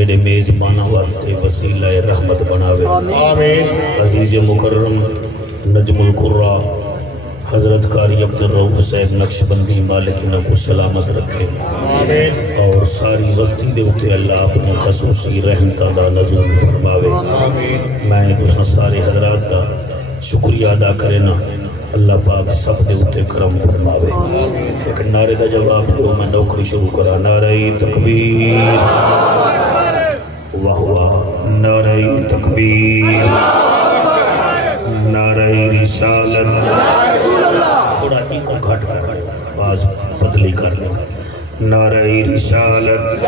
میرے میزبانہ واسطے وسیلہ رحمت بناوے آمین عزیز مکرم نجم القرہ حضرت قاری عبدالرؤف صاحب نقشبندی مالک نہ کو سلامت رکھے آمین اور ساری وسطی دے اتے اللہ اپنے خصوصی رحمتاں دا نزول فرماوے آمین میں تساں سارے حضرات دا شکریہ ادا کرنا اللہ پاک سب دے اتے کرم فرماوے ایک نعرے دا جواب دیو میں نوکری شروع کرا نعرہ تکبیر واہ واہ نعرہ تکبیر نعرہ رسالت تھوڑا ایک گھٹ کر آواز بدلی کر لیں نعرہ رسالت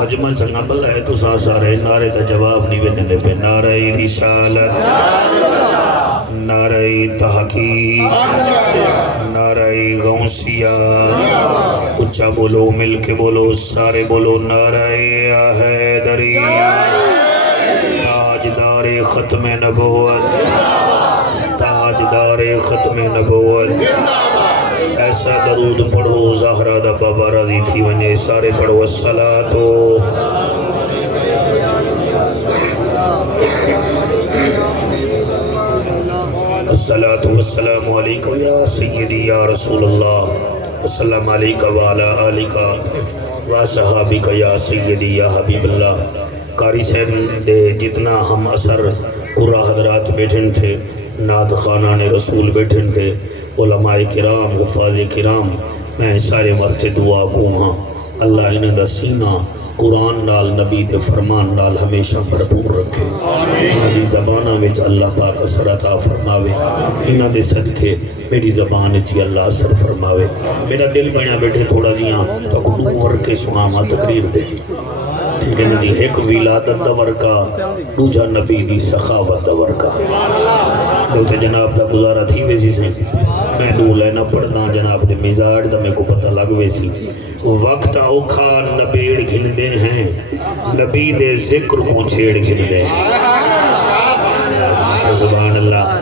مجمع چنگا بلا ہے تو سارے نعرے کا جواب نہیں دینے پہ نعرہ رسالت نعرہ تحقیق نعرہ غوثیہ اچھا بولو مل کے بولو سارے بولو نعرہ حیدری تاجدار ختم نبوت تاجدار ختم نبوت ایسا درود پڑھو زہرہ دا بابا راضی تھی ونجے سارے پڑھو الصلاۃ الصلاۃ والسلام علیکہ یا سیدی یا رسول اللہ السلام علیکہ وعلا آلکہ و صحابکہ یا سیدی یا حبیب اللہ قاری صاحب دے جتنا ہم اثر قرآن حضرات بیٹھن تھے نعت خانان رسول بیٹھن تھے علماء کرام حفاظ کرام میں سارے واسطے دعا کو ہاں اللہ انہیں دا سینہ قرآن نال نبی دے فرمان نال ہمیشہ بھرپور رکھے انہاں دی زبانہ وچ اللہ پاک اثر عطا فرماوے انہاں دے صدقے میری زبان وچ اللہ اثر فرماوے میرا دل بنیا بیٹھے تھوڑا جیاں تو کو دور کے سناواں تقریر دے ٹھیک ہے نا جی ایک ولادت دا ورکا دوجا نبی دی سخاوت دا ورکا دوتے جناب دا گزارا تھی ویسی سے میں ڈولے نہ پڑھنا جناب دے مزاج دا میں کو پتہ لگ ویسی وقت اوکھا نبیڑ گھندے ہیں نبی دے ذکر کو چھیڑ گھندے ہیں سبحان اللہ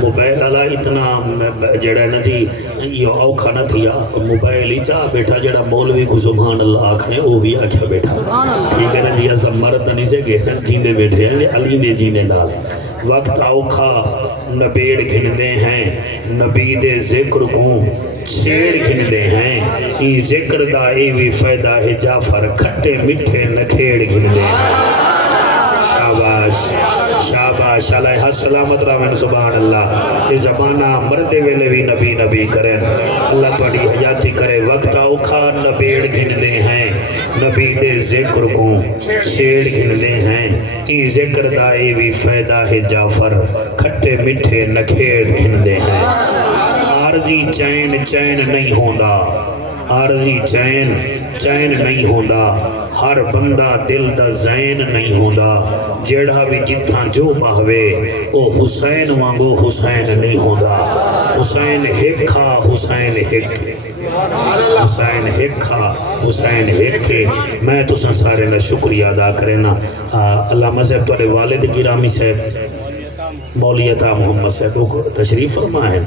موبائل اللہ اتنا جڑا نا جی یہ اوکھا نہ تھیا موبائل ہی چاہ بیٹھا جڑا مولوی کو سبحان اللہ آکھنے وہ بھی آکھا بیٹھا ٹھیک ہے نا جی ایسا مرد نہیں سے گئے جیندے بیٹھے ہیں علی نے جینے نال وقت اوکھا نبیڑ گھندے ہیں نبی دے ذکر کو چھیڑ گھندے ہیں ای ذکر دا ای وی فائدہ ہے جعفر کھٹے مٹھے نکھیڑ گھندے ہیں شاباش شاباش علیہ السلامت رحمن سبحان اللہ یہ زمانہ مردے ویلے بھی نبی نبی کریں اللہ تھوڑی حیاتی کرے وقت اوکھا نبیڑ گھندے ہیں نبی دے ذکر کو چھیڑ گھندے ہیں ای ذکر دا ای وی فائدہ ہے جعفر کھٹے مٹھے نکھیڑ گھندے ہیں عارضی چین چین نہیں ہوندا عارضی چین چین نہیں ہوندا ہر بندہ دل دا زین نہیں ہوندا جیڑا بھی جتھاں جو باہوے او حسین وانگو حسین نہیں ہوندا حسین ہکھا حسین ہک حسین ہکھا حسین ہکھے میں تو سارے نہ شکریہ ادا کرنا علامہ صاحب تھوڑے والد گرامی صاحب مولی عطا محمد صاحب کو تشریف فرما ہے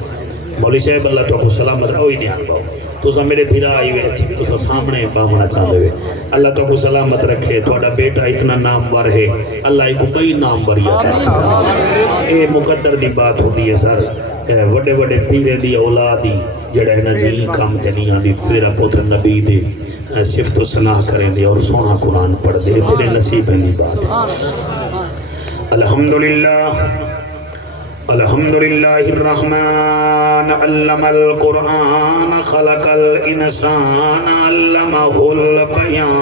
مولی صاحب اللہ تو کو سلامت رہو ہی نہیں آن باؤ تو سا میرے بھیرا آئی ہوئے تو سا سامنے باہمنا چاہتے ہوئے اللہ تو کو سلامت رکھے توڑا بیٹا اتنا نامور ہے اللہ ایک کئی نامور یا اے مقدر دی بات ہوتی ہے سر وڈے وڈے پیرے دی اولادی جڑا ہے نا جی کام تے نہیں آدھی تیرا پوتر نبی دے صفت و سناہ کریں دے اور سونا قرآن پڑھ دے تیرے نصیب ہے نہیں بات الحمدللہ الحمدللہ الرحمن علم القرآن خلق الانسان علمہ البیان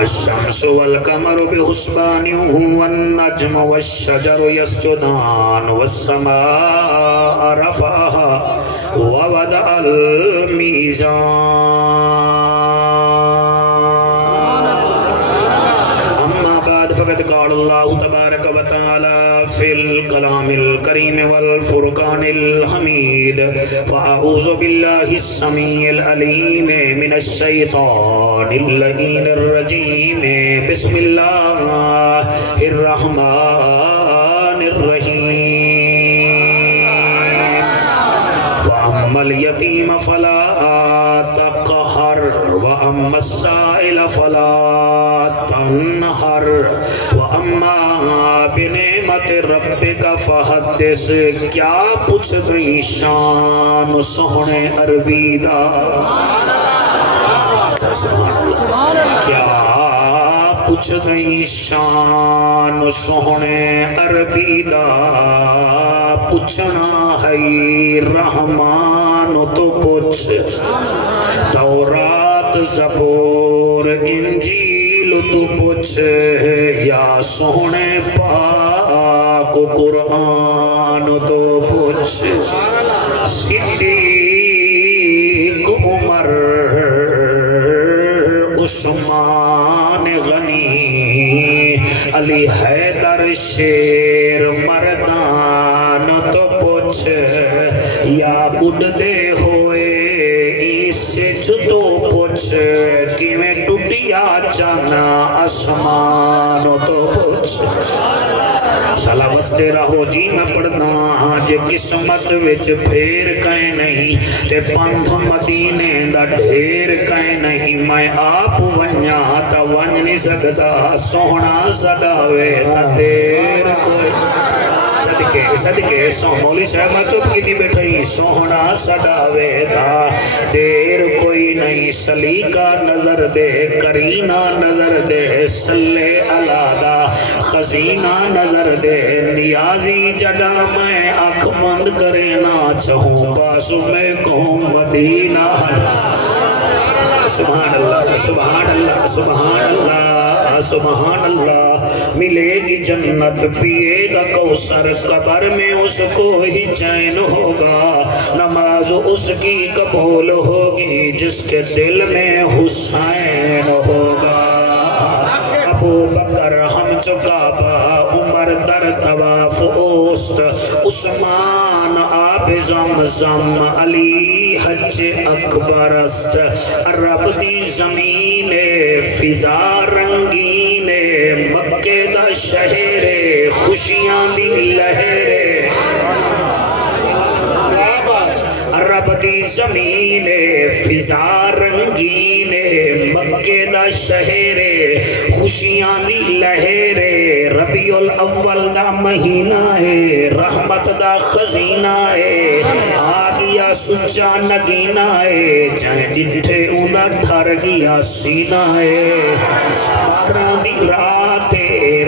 الشمس والقمر بحسبان والنجم والشجر يسجدان والسماء رفعها ووضع الميزان فقد قال الله تبارك وتعالى في الكلام الكريم والفرقان الحميد فأعوذ بالله السميع العليم من الشيطان اللعين الرجيم بسم الله الرحمن الرحيم فأما اليتيم فلا فأما السائل فلا تنہر وأما بنعمت ربک فحدث. کیا پوچھ گئی شان سونے عربی دا؟ کیا پوچھ گئی شان سونے عربی دا؟ پوچھنا ہے رحمان تو پوچھ. تورات زبور انجیل تو پوچھ یا سونے پاک قرآن تو پوچھ. صدیق عمر عثمان غنی علی حیدر شیر مردان تو پوچھ یا بڈھے ہوئے اسے تو پوچھ. کیویں ٹوٹیا چانا آسمان تو پوچھ. سالا وستے رہو جی میں پڑھنا جے قسمت وچ پھیر کہیں نہیں تے پندھ مدینے دا ڈھیر کہیں نہیں. میں آپ ونیا تا ون نہیں سکتا سونا سداوے نہ دیر کوئی. صدقے سو مولی صاحب میں چپ کی دی بیٹھائی. سونا سداوے تا دیر کوئی نہیں. سلیقہ نظر دے کرینہ نظر دے صلی اللہ دا خزینہ نظر دے. نیازی جڑا میں آنکھ بند کرے نہ چاہوں پاس میں کو مدینہ. سبحان اللہ سبحان اللہ سبحان اللہ سبحان اللہ. ملے گی جنت پیے گا کوثر قبر میں اس کو ہی چین ہوگا. نماز اس کی قبول ہوگی جس کے دل میں حسین ہوگا. ابو بکر ہم چکابہ عمر در طواف اوست عثمان آب زمزم علی حج اکبر است. عرب دی زمین فضا رنگین مکے دا شہر خوشیاں دی لہر. عرب دی زمین فضا رنگین مکے دا شہر خوشیاں دی لہر. ربیع الاول دا مہینہ ہے رحمت دا خزینہ ہے. آ گیا سچا نگینہ ہے جائیں ڈٹھے اونا ٹھر گیا سینہ ہے. باران دی رات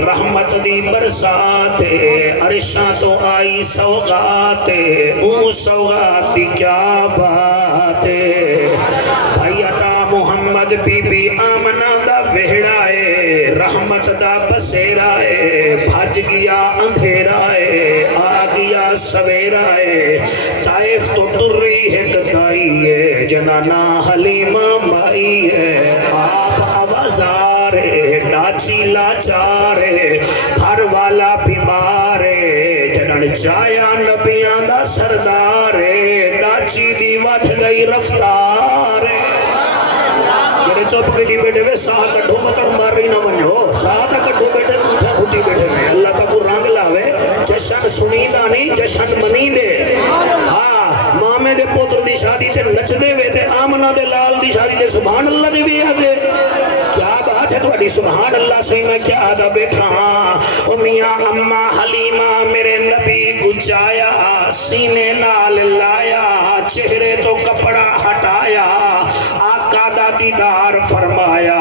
رحمت دی برسات عرشاں تو آئی سوغات. اون سوغات دی کیا بات ہے. بھائی عطا محمد بی بی آمنہ دا وہڑا ہے رحمت دا بسیرا ہے. بھج گیا اندھیرا ہے آ گیا سویرا ہے. طائف تو تر رہی ہے گدائی ہے جنانا حلیمہ مائی ہے. آپ آوازار ہے ڈاچی لاچار ہے گھر والا بیمار ہے جنن چایا نبیاں دا سردار ہے. ڈاچی دی وٹ گئی رفتار ہے. جڑے چپ کے دی بیٹھے وے ساہ کڈھو مطلب ماری نہ منجو. ساہ کڈھو بیٹھے پوچھا پھوٹی بیٹھے میں. اللہ کا کو رنگ لاوے جشن سنی دا نہیں جشن منی دے. ہاں مامے دے پوتر دی شادی تے نچ دے وے تے آمنہ دے لال دی شادی تے سبحان اللہ نے بھی آدھے. کیا بات ہے تھوڑی سبحان اللہ سے میں کیا آدھا بیٹھا ہاں. او میاں اماں حلیمہ میرے نبی کو چایا سینے نال لایا چہرے تو کپڑا ہٹایا. آقا دا دیدار فرمایا.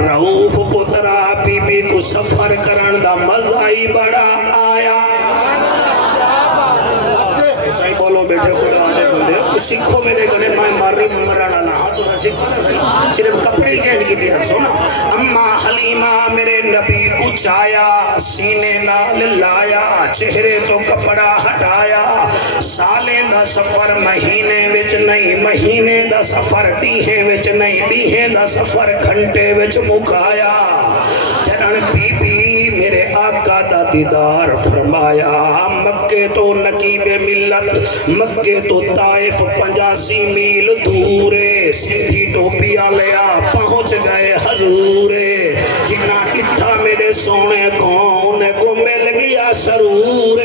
رؤوف پترا بی بی کو سفر کرن دا مزہ ہی بڑا آیا. صحیح بولو بیٹھے خدا آنے بندے سکھو میرے گنے مائیں ماری مرانا نہ تو نہ سکھو نہ صرف کپڑے چینج کی بھی رکھو نا. اما حلیمہ میرے نبی کو چایا سینے نال لایا چہرے تو کپڑا ہٹایا. سالے دا سفر مہینے وچ نہیں مہینے دا سفر ڈیہے وچ نہیں ڈیہے دا سفر گھنٹے وچ مکایا. جنن بی بی میرے آقا دا دیدار فرمایا. مکے تو نقیب ملت مکے تو طائف 85 میل دورے. سندھی ٹوپیا لیا پہنچ گئے حضور. جنہ اٹھا میرے سونے کون کو مل گیا سرور.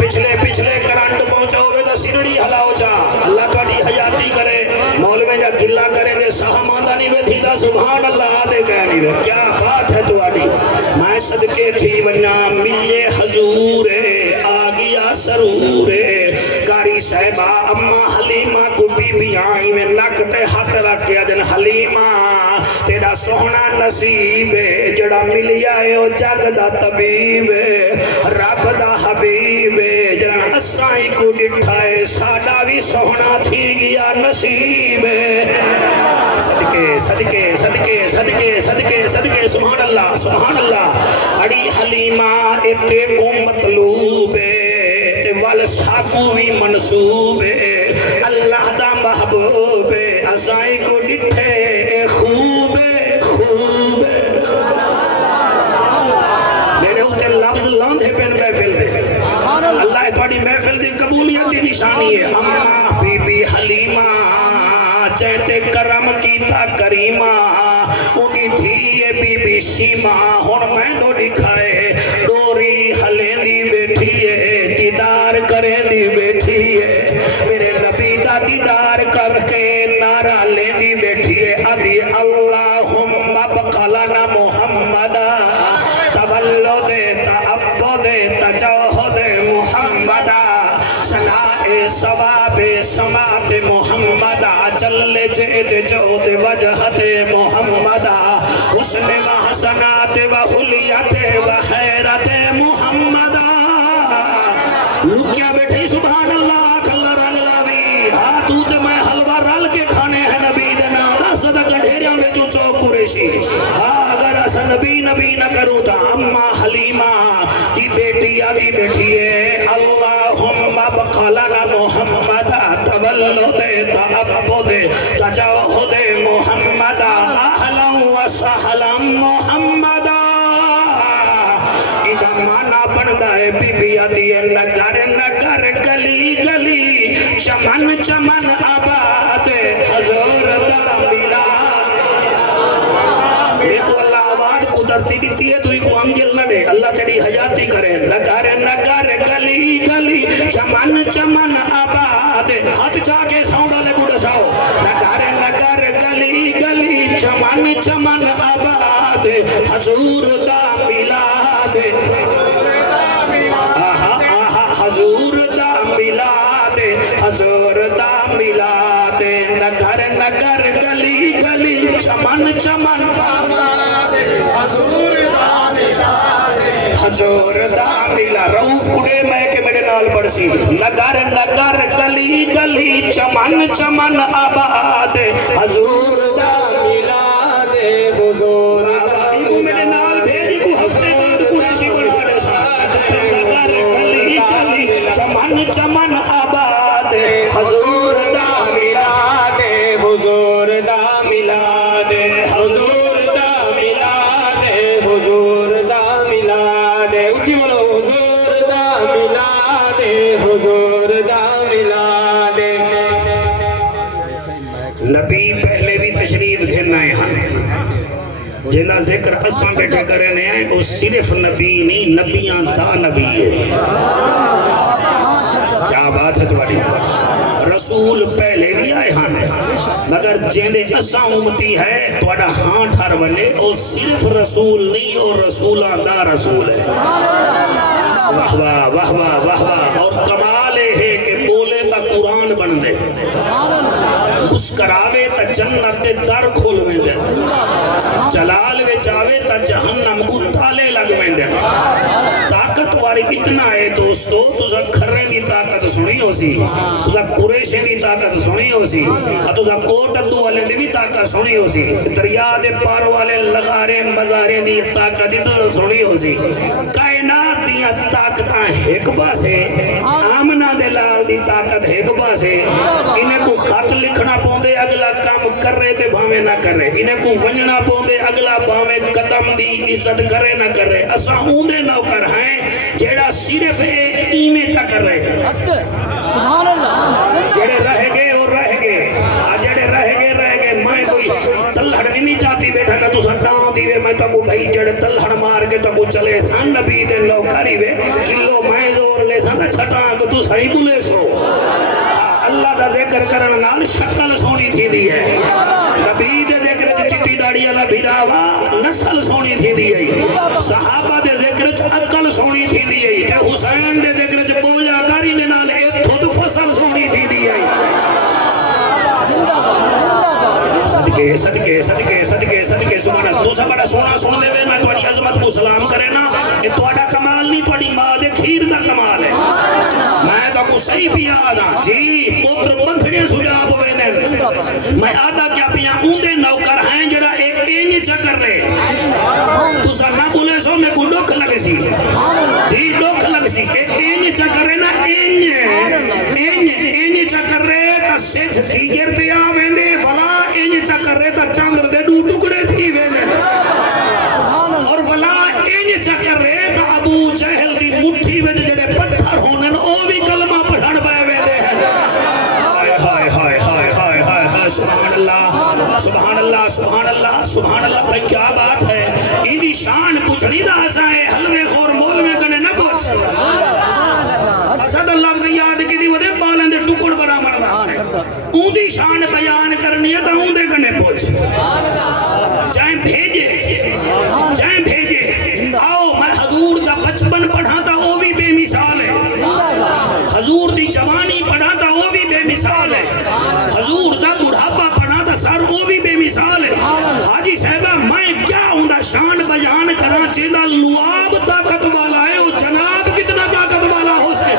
پچھلے کرنٹ پہنچاؤ گے تو سیڑھی ہلاؤ چاہ. اللہ کا دی حیاتی کرے مولوی جا گلا تھی دا سبحان اللہ دے کہنی رہے کیا بات ہے تواڈی میں صدقے تھی ونیا ملے حضور آگیا سرور کاری صاحبہ اما حلیمہ کو بی بی آئی میں نکتے ہاتھ رکھ کے دن حلیمہ تیرا سونا نصیب جڑا ملیا ہے او جگ دا طبیب رب دا حبیب جڑا اسائی کو ڈٹھائے ساڈا بھی سونا تھی گیا نصیب صدقے صدقے صدقے صدقے صدقے صدقے سبحان اللہ اڑی حلیمہ اتے کو مطلوب تے وال ساکو بھی منصوب اللہ دا محبوب اسائی کو ڈٹھے خوب خوب میرے ہوتے لفظ لاندھے پین محفل دے اللہ تھوڑی محفل دی قبولیت دی نشانی ہے اما بی بی حلیمہ چہتے کرم کیتا کریمہ انہی دھیے بی بی شیمہ ہن میں دو دکھائے ڈوری ہلیں دی بیٹھی ہے دیدار کریں دی بیٹھی ہے میرے نبی دا دیدار کر کے نعرہ لیں دی بیٹھی ہے ابھی اللہم بقلنا محمدہ تولد تعبد تجوہد محمدہ سنائے ثواب سماعت محمدہ جل جد جود وجہت محمدہ حسن و حسنات و حلیت و حیرت محمدہ لکیا بیٹھی سبحان اللہ کھلا رن لاوی تو تے میں حلوہ رل کے کھانے ہیں نبی دینا صدق ڈھیریاں میں جو چوک قریشی اگر اسا نبی نبی نہ کروں تا اما حلیمہ دی بیٹی آدھی بیٹھی ہے اللہم بقلنا محمد تولد تعبد تجوہد محمد اہلا و سہلا محمد ایدہ مانا بندہ ہے بی بی آدھی ہے نگر نگر گلی گلی چمن چمن آباد حضور دا ملاد یہ تو اللہ آواز قدرتی دیتی ہے تو ہی کو انگل نہ دے اللہ تیری حیاتی کرے نگر نگر گلی گلی چمن چمن آباد ہاتھ جا کے ساؤنڈا لے کو دساؤ نگر نگر گلی گلی چمن چمن آباد حضور دا ملاد حضور دا ملاد حضور دا ملاد نگر نگر گلی گلی چمن چمن حضور دا ملاد حضور دا ملاد روف کڑے میں کہ میرے نال پڑھ سی نگر نگر گلی گلی چمن چمن آباد حضور دا ملاد حضور کو میرے نال بھیج کو ہفتے بعد قریشی بنا دے سا نگر گلی گلی چمن چمن آباد حضور دا ملاد حضور دا ملاد حضور دا ملاد حضور دا ملاد اونچی بولو حضور دا ملاد حضور دا ملاد نبی پہلے بھی تشریف گھرنا ہے جنہ ذکر اساں بیٹھے کرنے ہیں وہ صرف نبی نہیں نبیاں دا نبی ہے کیا بات ہے تمہاری رسول پہلے بھی آئے ہیں مگر جیندے اساں امتی ہے توڑا ہاں ٹھار بنے وہ صرف رسول نہیں اور رسولہ دا رسول ہے واہ واہ واہ واہ واہ واہ اور کمال ہے کہ بولے تا قرآن بن دے مسکراوے تا جنت در کھول میں دے جلال وے جاوے تا جہنم کو تالے لگ میں دے طاقت واری اتنا ہے دوستو تُزا کھرے دی طاقت سنی ہو سی تُزا قریشے دی طاقت سنی ہو سی تُزا کوٹ اندو والے دی بھی طاقت سنی ہو سی دریا دے پار والے لغارے مزارے دی طاقت دی تُزا سنی ہو سی کائنات دیا طاقتاں ایک پاسے آمنہ دے لال دی طاقت ایک پاسے انہیں کو خط لکھنا پوندے اگلا کام کر رہے تے بھاوے نہ کر رہے انہیں کو ونجنا پوندے اگلا بھاوے قدم دی عزت کرے نہ کر رہے اساں ہوندے نوکر ہیں جیڑا صرف ایمیں چا کر رہے ہیں سبحان اللہ جیڑے رہ گئے اور رہ گئے جیڑے رہ گئے میں کوئی تلہڑ نہیں چاہتی بیٹھا نہ تو سٹاؤں دیوے میں تو بھائی جڑے تلہڑ مار کے تو چلے سان نبی دے لوکاری وے کلو میں زور لے سان چھٹاں تو صحیح بولے سو اللہ دا ذکر کرن نال شکل سونی تھی دی ہے نبی دے ذکر تے بھراوا نسل سونی تھی دی صحابہ دے ذکر چ عقل سونی تھی دی تے حسین دے ذکر چ پوجا کاری دے نال ایتھوں تے فصل سونی تھی دی صدقے صدقے صدقے صدقے صدقے سبحان اللہ دوسرا بڑا سونا سن لے میں تہاڈی عظمت کو سلام کرے نا اے تہاڈا کمال نہیں تہاڈی ماں دے کھیر دا کمال ہے میں تو کو صحیح پیا آدھا جی پتر منتھنے سجاب ہوئے میں آدھا کیا پیا اوندے نوکر ہیں جڑا ایک اینج چکر رہے تو سر نہ بولے سو میں کو ڈوکھ لگ سی جی ڈوکھ لگ سی ایک اینج چکر رہے نا اینج چکر رہے تا سیٹھ تیگر تے آویں دے بلا اینج چکر رہے تا چاندر دے دو ٹکڑے تھی وینے اور بلا اینج چکر رہے تا ابو جہل دی مٹھی وچ جڑے پتھر ہونے او بھی کلمہ پڑھن پائے وینے سبحان اللہ سبحان اللہ سبحان اللہ سبحان اللہ بھائی کیا بات ہے ایدی شان پوچھنی دا ایسا ہے حلوے خور مول میں کنے نہ پوچھ اسد اللہ کو یاد کی دی ودے بالیں دے ٹکڑ بڑا مرد اون دی شان بیان کرنی ہے تو اون دے کنے پوچھ چاہیں بھیجے آؤ میں حضور دا بچپن پڑھا تھا وہ بھی بے مثال ہے حضور دی جوانی پڑھا تھا وہ بھی بے مثال ہے حضور دا بڑھاپا پڑھا تھا سر وہ بھی بے مثال ہے حاجی صاحبہ میں کیا ہوں دا شان بیان کرا چیدہ لواب طاقت والا ہے وہ جناب کتنا طاقت والا ہو سے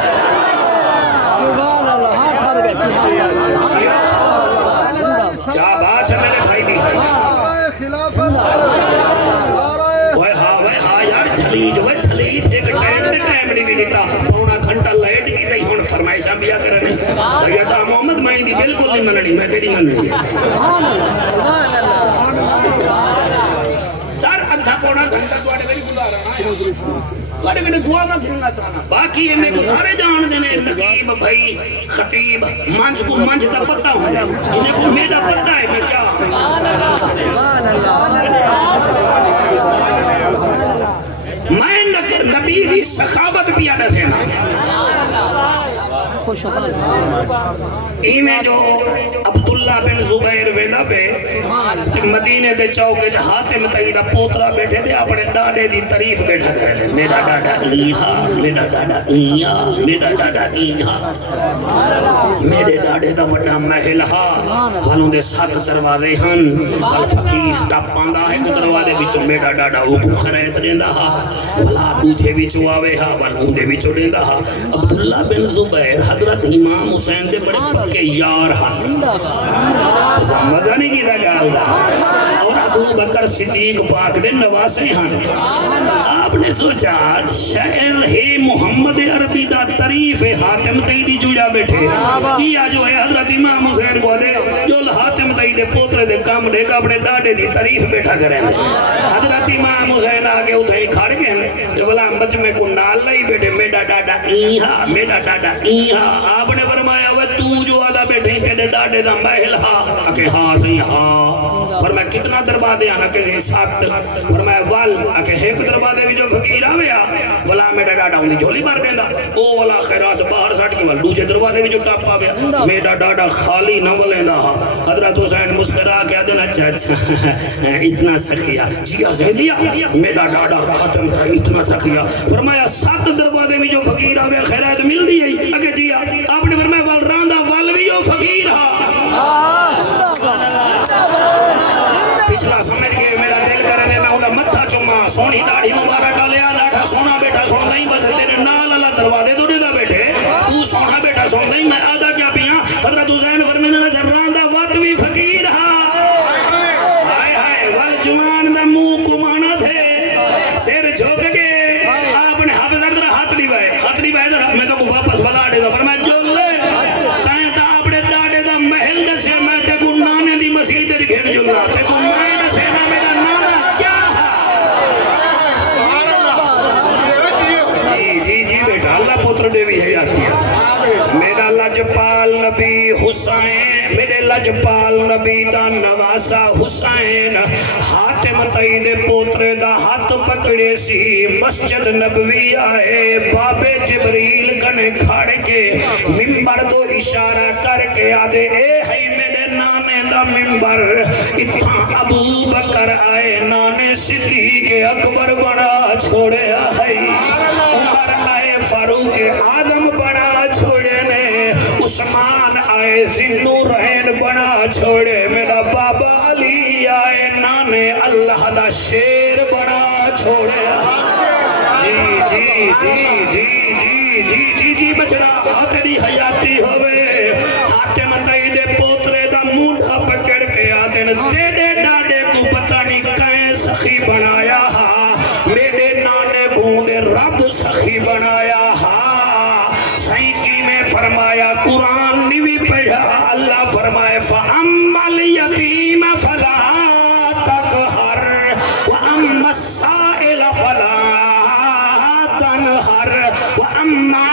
کیا بات ہے میرے بھائی دی وے ہاں یار چھلیج ایک ٹائم نہیں بھی دیتا پونا گھنٹہ لائٹ کی تے ہن فرمائشاں بیا کرنے بھیا تا محمد میں دی بالکل نہیں مننی میں تیری مننی سر ادھا پونا گھنٹہ تواڈے وچ گزارا تواڈے کنے دعا دا کرنا چاہنا باقی میں کو سارے جان دے نے نقیب بھائی خطیب منج کو منج دا پتہ ہوندا انہیں کو میرا پتہ ہے میں کیا سبحان اللہ میں نبی دی سخاوت پیا دسینا ایمیں جو عبداللہ بن زبیر ویدہ پہ مدینے دے چوکے جا حاتم تائیدہ پوترا بیٹھے تھے اپنے ڈاڈے دی تعریف بیٹھا کرے تھے میرا ڈاڈا ایہا میرا ڈاڈا ایہا میرا ڈاڈا ایہا میرے ڈاڈے دا وڈا محل ہا والوں دے 7 دروازے ہن الفقیر ٹاپاندہ ہے کہ دروازے بچوں میرا ڈاڈا اوپو خریت دیندہ ہا بلا دوجھے بچوں آوے ہا والوں دے بچوں دیندہ ہا عبداللہ بن زبیر حضرت امام حسین دے بڑے پکے یار ہن مزہ نہیں کی رہا گا اور ابو بکر صدیق پاک دے نواسے ہن آپ نے سوچا شعر ہے محمد عربی دا طریف حاتم تائیدی جڑا بیٹھے یہ جو ہے حضرت امام حسین کو دے جو حاتم تائیدے پوترے دے کام دے کا اپنے ڈاڈے دی طریف بیٹھا کریں دے حضرت امام حسین آگے اتھائی کھڑ گئے جو بلا مجمع کو نال لئی بیٹھے میڈا ڈاڈا ایہا میڈا ڈاڈا ایہا آپ نے فرمایا وہ تو جو آدھا بیٹھے کہ ڈاڈے دا محل ہا کہ ہاں صحیح ہاں فرمایا کتنا دروازے آنا کسی 7 فرمایا وال کہ ایک دروازے بھی جو فقیر آویا ولا میڈا ڈاڈا انہیں جھولی بار دیندہ او والا خیرات باہر ساٹھ کے وال دوجہ دروازے بھی جو ٹاپ آویا میڈا ڈاڈا خالی نہ ولیندہ ہا حضرت حسین مسکرا کیا دینا اچھا اتنا سخیہ جیا سے جیا میڈا ڈاڈا ختم تھا اتنا سخیہ فرمایا 7 دروازے بھی جو فقیر آویا خیرات مل دی ہے اگر جیا آپ نے فرمایا وال راندہ وال بھی جو فقیر ہا پچھلا سمجھ گئے میرا دل کرنے میں ہوگا متھا چما سونی داڑھی مبارکہ لیا لاٹھا سونا بیٹا سونا نہیں بس تیرے نال اللہ دروازے تو دیدہ بیٹھے تو سونا بیٹا سونا نہیں میں آدھا کیا پیا حضرت حسین فرمیدہ جراندہ وقت بھی فقیر ہا ہائے ہائے والجوان دا منہ کمانا تھے سیر جھوک کے آپ نے حافظ اکتر ہاتھ لیوائے در میں تو کو واپس بلا دے گا فرمایا جو لے تائیں تا آپ نے ڈاڑے دا محل دسے میں تے کو نانے دی مسیح تے گھر جلنا تے کو میں دسے نا میرا نانا کیا جی بیٹا اللہ پتر دیوی ہے آتی ہے میرا لجپال نبی حسین میرے لجپال نبی دا نواسا حسین حاتم تائید پوترے دا ہاتھ پکڑے سی مسجد نبوی آئے بابے جبریل کنے کھاڑ کے ممبر دو اشارہ کر کے آدھے اے ہی میرے نانے دا ممبر اتھاں ابو بکر آئے نانے صدیق اکبر بنا چھوڑیا ہے عمر آئے فاروق اعظم بنا چھوڑے نے عثمان آئے ذوالنورین بنا چھوڑے میرا بابا علی آئے نانے اللہ دا شیر بنا چھوڑے جی جی جی جی جی جی جی جی بچڑا تیری حیاتی ہوئے حاتم تائی دے پوترے دا مونڈا پکڑ کے آدن تیرے ڈاڈے کو پتہ نہیں کہیں سخی بنایا ہا میرے نانے کو دے رب سخی بنایا ہا سائنسی میں فرمایا قرآن نہیں پڑھا اللہ فرمائے فَأَمَّا الْيَتِيمَ فَلَا تَقْهَرْ وَأَمَّا السَّائِلَ فَلَا تَنْهَرْ وَأَمَّا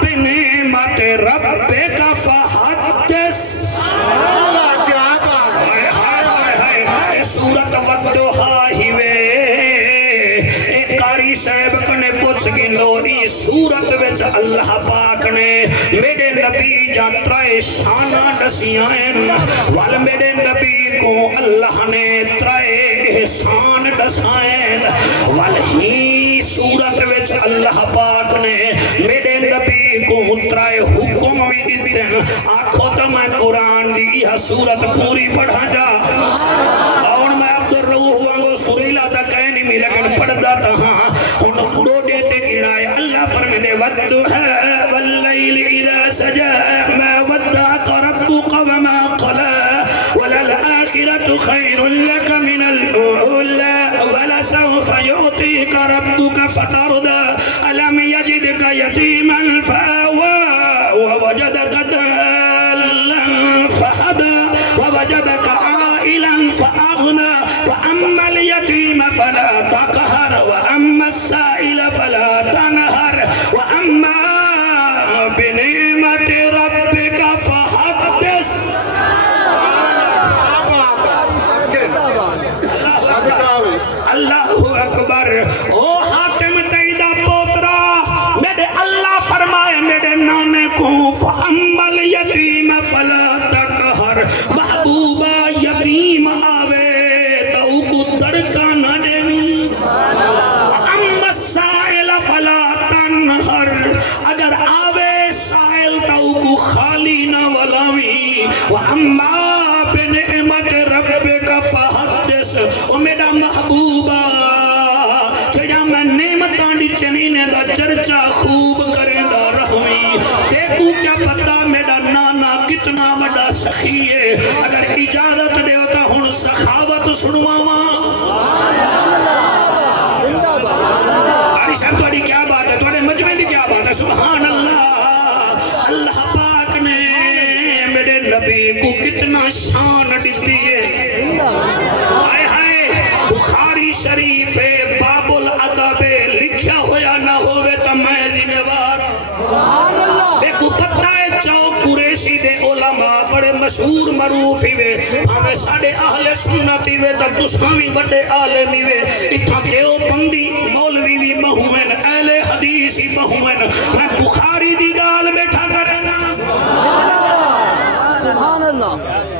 بِنِعْمَتِ رَبِّكَ فَحَدِّثْ سورت والضحا ہی وے ایک قاری صاحب کنے پوچھ گنو ای سورت وچ اللہ پاک نے میرے نبی جانترائے شانہ ڈسیائیں وال میرے نبی کو اللہ نے ترائے احسان ڈسائیں وال ہی سورت وچ اللہ پاک نے میرے نبی کو ترائے حکم بھی دیتے ہیں آنکھوں تو میں قرآن دی یہ سورت پوری پڑھا جا اور میں عبدالروح وانگو سوریلا تا کہہ نہیں ملی لیکن پڑھدا تا ہاں ان دو دیتے گرائے اللہ فرمے دے وَالضُّحَى وَاللَّيْلِ إِذَا سَجَى مَا وَدَّعَكَ رَبُّكَ وَمَا قَلَى وَلَلْآخِرَةُ خَيْرٌ لَكَ مِنَ الْأُولَى وَلَسَوْفَ يُعْطِيكَ رَبُّكَ فَتَرْضَى أَلَمْ يَجِدْكَ يَتِيمًا فَآوَى وَوَجَدَكَ ضَالًّا فَهَدَى وَوَجَدَكَ عَائِلًا فَأَغْنَى وَأَمَّا الْيَتِيمَ فَلَا تَقْهَرْ وَأَمَّا السَّائِلَ فَلَا تَنْهَرْ وَأَمَّا بِنِعْمَةِ رَبِّكَ فَحَدِّثْ اللہ اکبر او حاتم تیدہ پوترا میرے اللہ فرمائے میرے نانے کو فَأَمَّا الْيَتِيمَ فَلَا تَقْهَرْ محبوبہ یتیم آوے تو کو تڑکا نہ دینی وَأَمَّا السَّائِلَ فَلَا تَنْهَرْ اگر آوے سائل تو کو خالی نہ ولاوی وَأَمَّا بِنِعْمَةِ رَبِّكَ فَحَدِّثْ او میرا محبوبہ جڑا میں نعمتاں دی چنینے دا چرچا خوب کریں دا رہویں دیکھو کیا پتا میرا نانا کتنا بڑا سخی ہے اگر اجازت دے ہوتا ہون سخاوت سنواما قاری صاحب توڑی کیا بات ہے توڑے مجمع دی کیا بات ہے سبحان اللہ اللہ پاک نے میرے نبی کو کتنا شان دیتی ہے آئے ہائے بخاری شریف باب العدب لکھیا ہویا نہ ہوئے تو میں ذمہ وار دیکھو پتہ ہے چوک قریشی دے علماء بڑے مشہور معروف ہی وے ہمیں ساڑے اہل سنتی وے تب تسامی بڑے عالمی وے اتھا دیو بندی مولوی بھی بہوین اہل حدیثی بہوین میں بخاری دی گال بیٹھا کرنا سبحان اللہ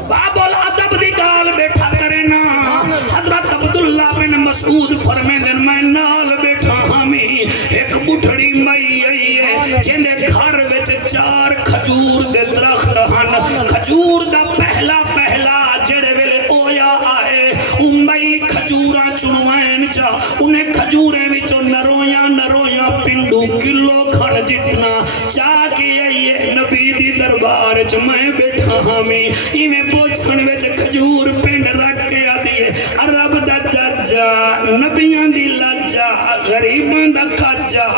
باب العدب دی گال بیٹھا کرنا حضرت عبداللہ بن مسعود فرمے دن میں نال بیٹھا ہمیں ایک بٹھڑی مئی آئی ہے جن دے گھر وچ 4 کھجور دے درخت ہن کھجور دا پہلا جڑے ویلے اویا آئے مئی کھجوراں چنوائن جا انہیں کھجوریں وچوں نرویاں پنڈو کلو کھن جتنا چاہ کے آئیے نبی دی دربار چ میں بیٹھا ہمیں ایویں پوچھن وچ کھجور پنڈ رکھ کے آدیے عرب دا جاجا نبیاں دی لاجا غریباں دا کاجا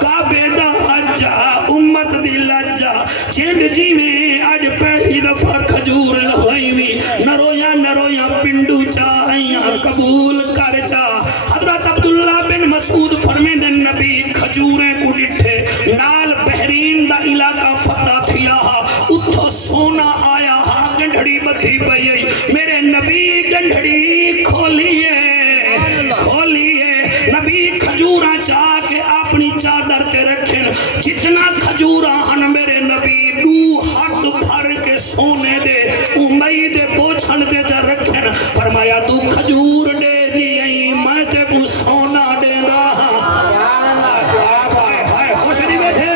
کعبے دا حجا امت دی لاجا جند جی میں آج پہلی دفعہ کھجور لوائی وی نرویاں پنڈو چاہیاں قبول کر چا حضرت عبداللہ بن مسعود فرمین نبی کھجوریں کو ڈٹھے نال بحرین دا علاقہ فتح تھیا اتھو سونا آیا گنڈھڑی بدھی پئی میرے نبی گنڈھڑی کھولیے نبی کھجوراں چاہ کے اپنی چادر تے رکھن جتنا کھجوراں ہن میرے نبی 2 ہاتھ بھر کے سونے دے امید رکھن تے جا رکھن فرمایا تو کھجور دے دی میں تے کو سونا دینا خوش نہیں بیٹھے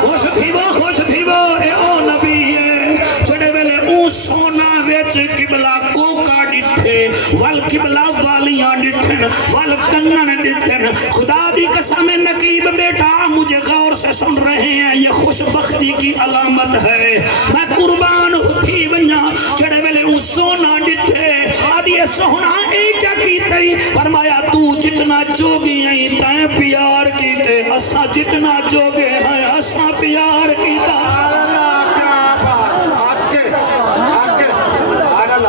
خوش تھی وہ اے او نبی ہے جڑے ویلے او سونا وچ قبلہ کوکا ڈٹھے وال قبلہ والیاں ڈٹھن وال کنگن ڈٹھن خدا دی قسم نقیب بیٹا مجھے غور سے سن رہے ہیں یہ خوش بختی کی علامت ہے میں قربان ہوتی ونیا جڑے ویلے او سونا ڈٹھے آدھی سونا اے کیا کیتے فرمایا تو جتنا جوگی ہیں تائیں پیار کیتے اسا جتنا جوگے ہیں اسا پیار کیتا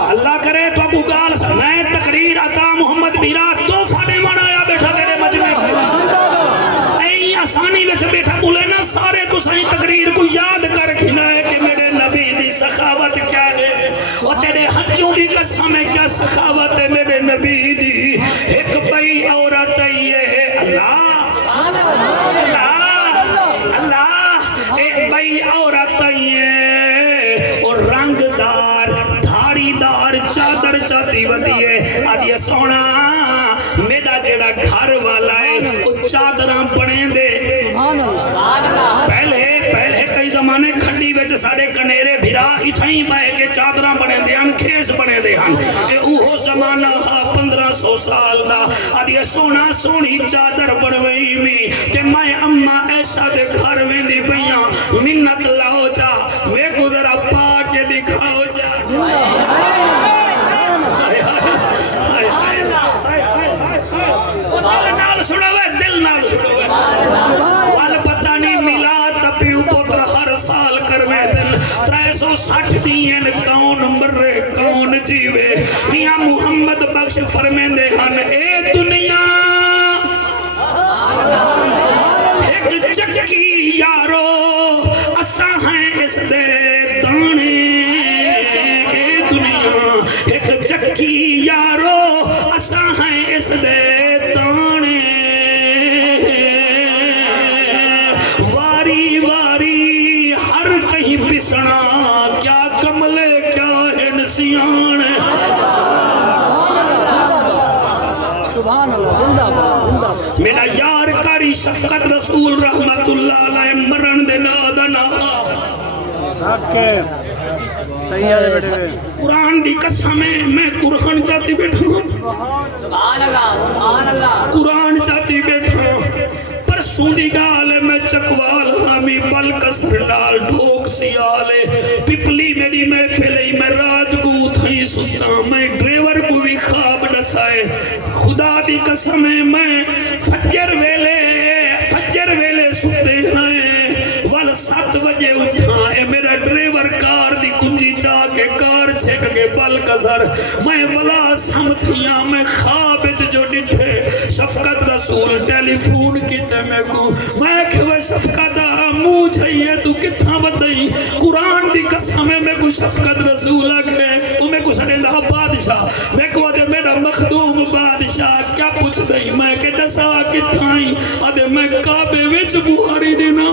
اللہ کرے تو ابو گال میں تقریر عطا محمد بیرا توفہ نے منایا بیٹھا تیرے مجمع اے آسانی وچ بیٹھا بولے نا سارے تو سائیں تقریر کو یاد کر کھلائے کہ میرے نبی دی سخاوت کیا ہے اور تیرے حجوں دی قسم ہے کیا سخاوت ہے میرے نبی دی ایک بھائی عورت ہے اللہ ایک بھائی عورت ہے اور رنگ دار دھاری دار چادر چاتی ودی ہے آدھی سونا میرا جڑا گھر والا ہے وہ چادراں بنے دے پہلے کئی زمانے کھنڈی وچ ساڑے کنیرے بھرا اتھائیں بائے کے چادراں بنے دے ہن کھیس بنے دے ہن اے اوہو زمانہ 1500 سال دا آدھی سونا سونی چادر بڑوئی میں تے میں اماں ایسا دے گھر میں دی بیاں منت لاؤ جا میں گزرا پا کے دکھاؤ جا دل نال سنو وال پتہ نہیں ملا تپیو پتر ہر سال کروے دن 360 دین کون مرے کون جیوے میاں محمد بخش فرمیندے ہن اے دنیا ایک چکی یارو اساں ہیں اس دے دانے اے دنیا ایک چکی یارو اساں ہیں اس دے دانے واری واری ہر کہیں پسنا کیا کملے کیا ہے نسیان سبحان اللہ زندہ باد میرا یار کاری شفقت رسول رحمت اللہ علیہ مرن دے نادنا قرآن دی قسم ہے میں قرآن چاہتی بیٹھا سبحان اللہ قرآن چاہتی بیٹھا پر سوندی گال میں چکوال ہامی بلکس رڈال ڈھوک سیالے پپلی میری میں پھیلئی میں راج کو تھئی ستا میں ڈریور کو بھی خواب نسائے خدا دی قسم ہے میں فجر ویلے ستے ہیں وال 7 بجے اٹھا اے میرا ڈریور کار دی کنجی چاہ کے کار چھک کے پل کسر میں ولا سمتھیاں میں خواب جو ڈٹھے شفقت رسول ٹیلی فون کیتے میں کو میں کھوے شفقت مو چاہیے تو کتھا بدئی قرآن دی قسم ہے میں کو شفقت رسول آگے وہ میں کو سڑیندہ بادشاہ میں کو دے میرا مخدوم بادشاہ کیا پوچھ دئی میں کہ دسا کتھائیں آدھے میں کعبے وچ بخاری دینا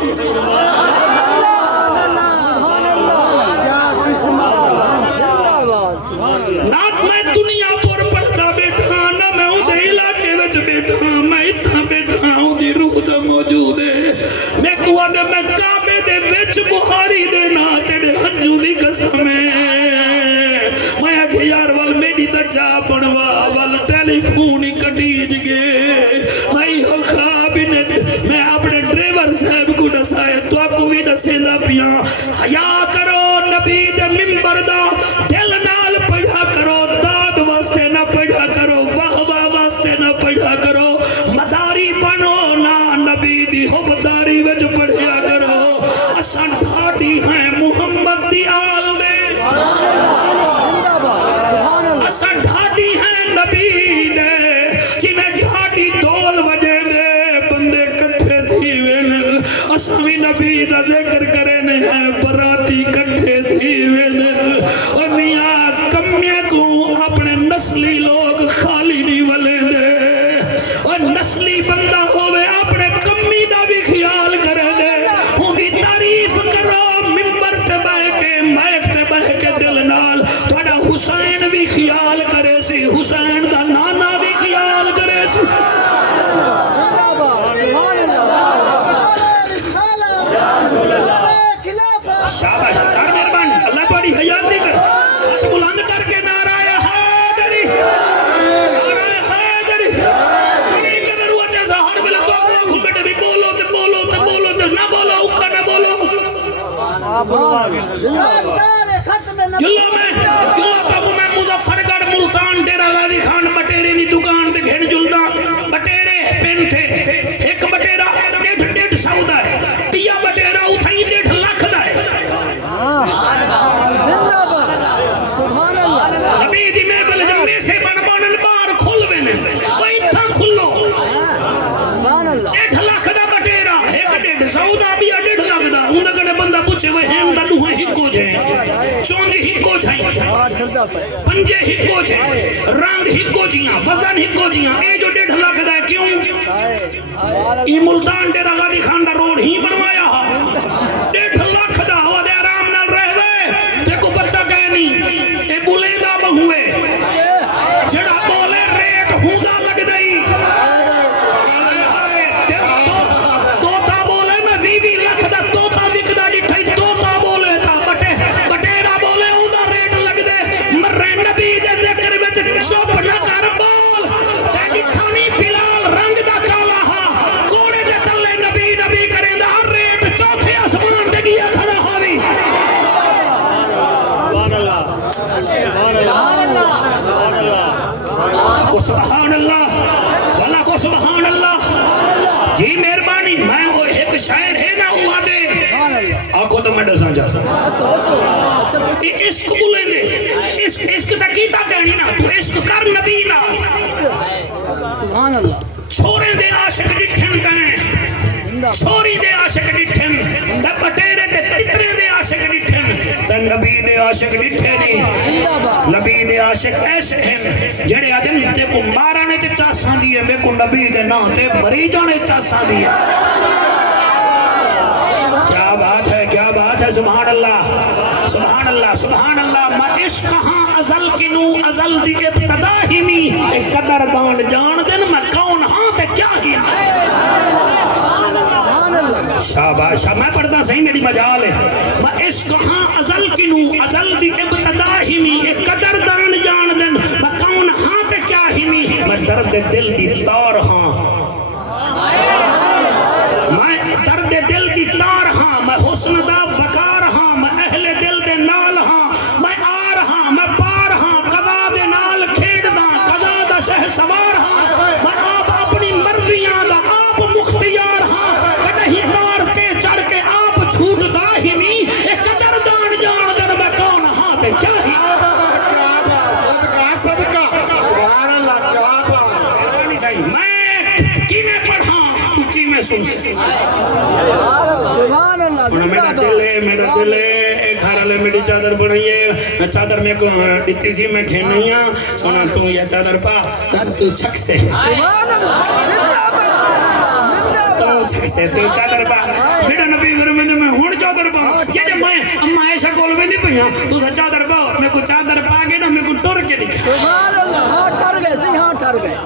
نات میں دنیا پر پڑھتا بیٹھا نہ میں ہوں دے علاقے وچ بیٹھا میں اتھا بیٹھا ہوں دی روح دا موجود ہے میں کوا دے میں کعبے دے وچ بخاری دینا تیرے حجو دی قسم ہے میں آکھے یار وال میڈی تا جا پڑھوا وال ٹیلی فون ہی کٹیج گے میں ہو خواب میں اپنے ڈریور صاحب کو دسائے تو آپ کو بھی دسے دا پیاں حیا کرو نبی دے ممبر دا دل نال پڑھا کرو داد واسطے نہ پڑھا کرو واہوا واسطے نہ پڑھا کرو مداری بنو نا نبی دی حبداری وچ پڑھیا کرو اساں ڈھاڈی ہیں محمد دی آل دے اساں ڈھاڈی ہیں نبی دے جنہیں ڈھاڈی دول وجے دے بندے کٹھے تھی ویلن اساں بھی نبی دا ذکر کرنے ہیں براتی کٹھے تھی ویلن کلو تو میں مظفر گڑھ ملتان ڈیرہ غازی خان بٹیرے دی دکان تے گھن جلدا بٹیرے پین تھے ایک بٹیرا 150 دا ہے تیا بٹیرا اتھائی 1.5 لاکھ دا ہے زندہ باد سبحان اللہ نبی دی محفل جمعے سے بن بنن باہر کھل وینے وہ اتھا کھلو سبحان اللہ 1.5 لاکھ دا بٹیرا ایک 150 دا بھی 1.5 لاکھ دا ہوں کڑے بندہ پوچھے وہ ہین دا دوہے ہکو جائیں چونج ہکو جائیں ٹھنڈا پے پنجے ہکو جائیں رنگ ہکو جیاں وزن ہکو جیاں اے جو 1.5 لاکھ دا ہے کیوں ای ملتان ڈیرہ غازی خان دا روڈ ہی بنوایا ہا 1.5 لاکھ دا ہوا دے آرام نال رہوے تے کو پتہ کہے نہیں اے بولے دا بہوے جڑا بولے ریٹ ہوندا لگ دئی توتا بولے میں 20 لاکھ دا توتا وکدا ڈٹھائی توتا بولے تا بٹیرا بولے ہوندا ریٹ لگ دے مرے نبی دے ذکر وچ چپ نہ کر بول تے ڈٹھا نہیں بلال رنگ دا کالا ہا کوڑے دے تلے نبی نبی کریں دا ریٹ چوتھے آسمان تے گیا کھڑا ہووی کو سبحان اللہ واللہ کو سبحان اللہ جی مہربانی میں وہ ایک شاعر ہے نا ہوا دے سبحان اللہ آنکھوں تو میں ڈساں جاتا بس یہ عشق بولے دے عشق تا کیتا کہنی نا تو عشق کر نبی نا سبحان اللہ چھوڑے دے عاشق ڈٹھن کہیں چھوڑی دے عاشق ڈٹھن تے بٹیرے دے تترے دے عاشق ڈٹھن تے نبی دے عاشق ڈٹھے نہیں نبی دے عاشق ایسے ہیں جڑے آدم تے کو مارانے تے چاساں دیئے میں کو نبی دے نا تے مریجانے چاساں دیئے کیا بات ہے سبحان اللہ سبحان اللہ سبحان اللہ ما عشق ہاں ازل کنو ازل دی ابتدا ہی می ایک قدر دان جان دن میں کون ہاں تے کیا ہی شاباش میں پڑھتا صحیح میری مجال ہے ما عشق ہاں ازل کنو ازل دی ابتدا ہی می ایک قدر دان جان دن میں کون ہاں تے کیا ہی می میں درد دل دی تار ہاں میں درد دل دی تار ہاں میں حسن دا وقار ہاں میں اہل دل دے نال ہاں میں آر ہاں میں پار ہاں قضا دے نال کھیڑ دا قضا دا شہ سوار ہاں میں آپ اپنی مرضیاں دا آپ مختیار ہاں کدہی تار تے چڑھ کے آپ چھوٹ دا ہی نہیں ایک قدر دان جان در میں کون ہاں تے کیا ہی صدقہ سبحان اللہ کیا بات میں کی میں پڑھاں تو کی میں سن سبحان اللہ میرا دل ہے گھر والے میری چادر بنائیے چادر میں کو ڈتی سی میں کھینی ہاں سونا تو یہ چادر پا تو چھک سے سبحان اللہ تو چھک سے تو چادر پا میرا نبی فرماتے میں ہن چادر پا یہ میں اما عائشہ کول ویندی پیاں تو چادر پا میں کو چادر پا کے نا میں کو ٹر کے دکھا سبحان اللہ ہاں ٹر گئے سی ہاں ٹر گئے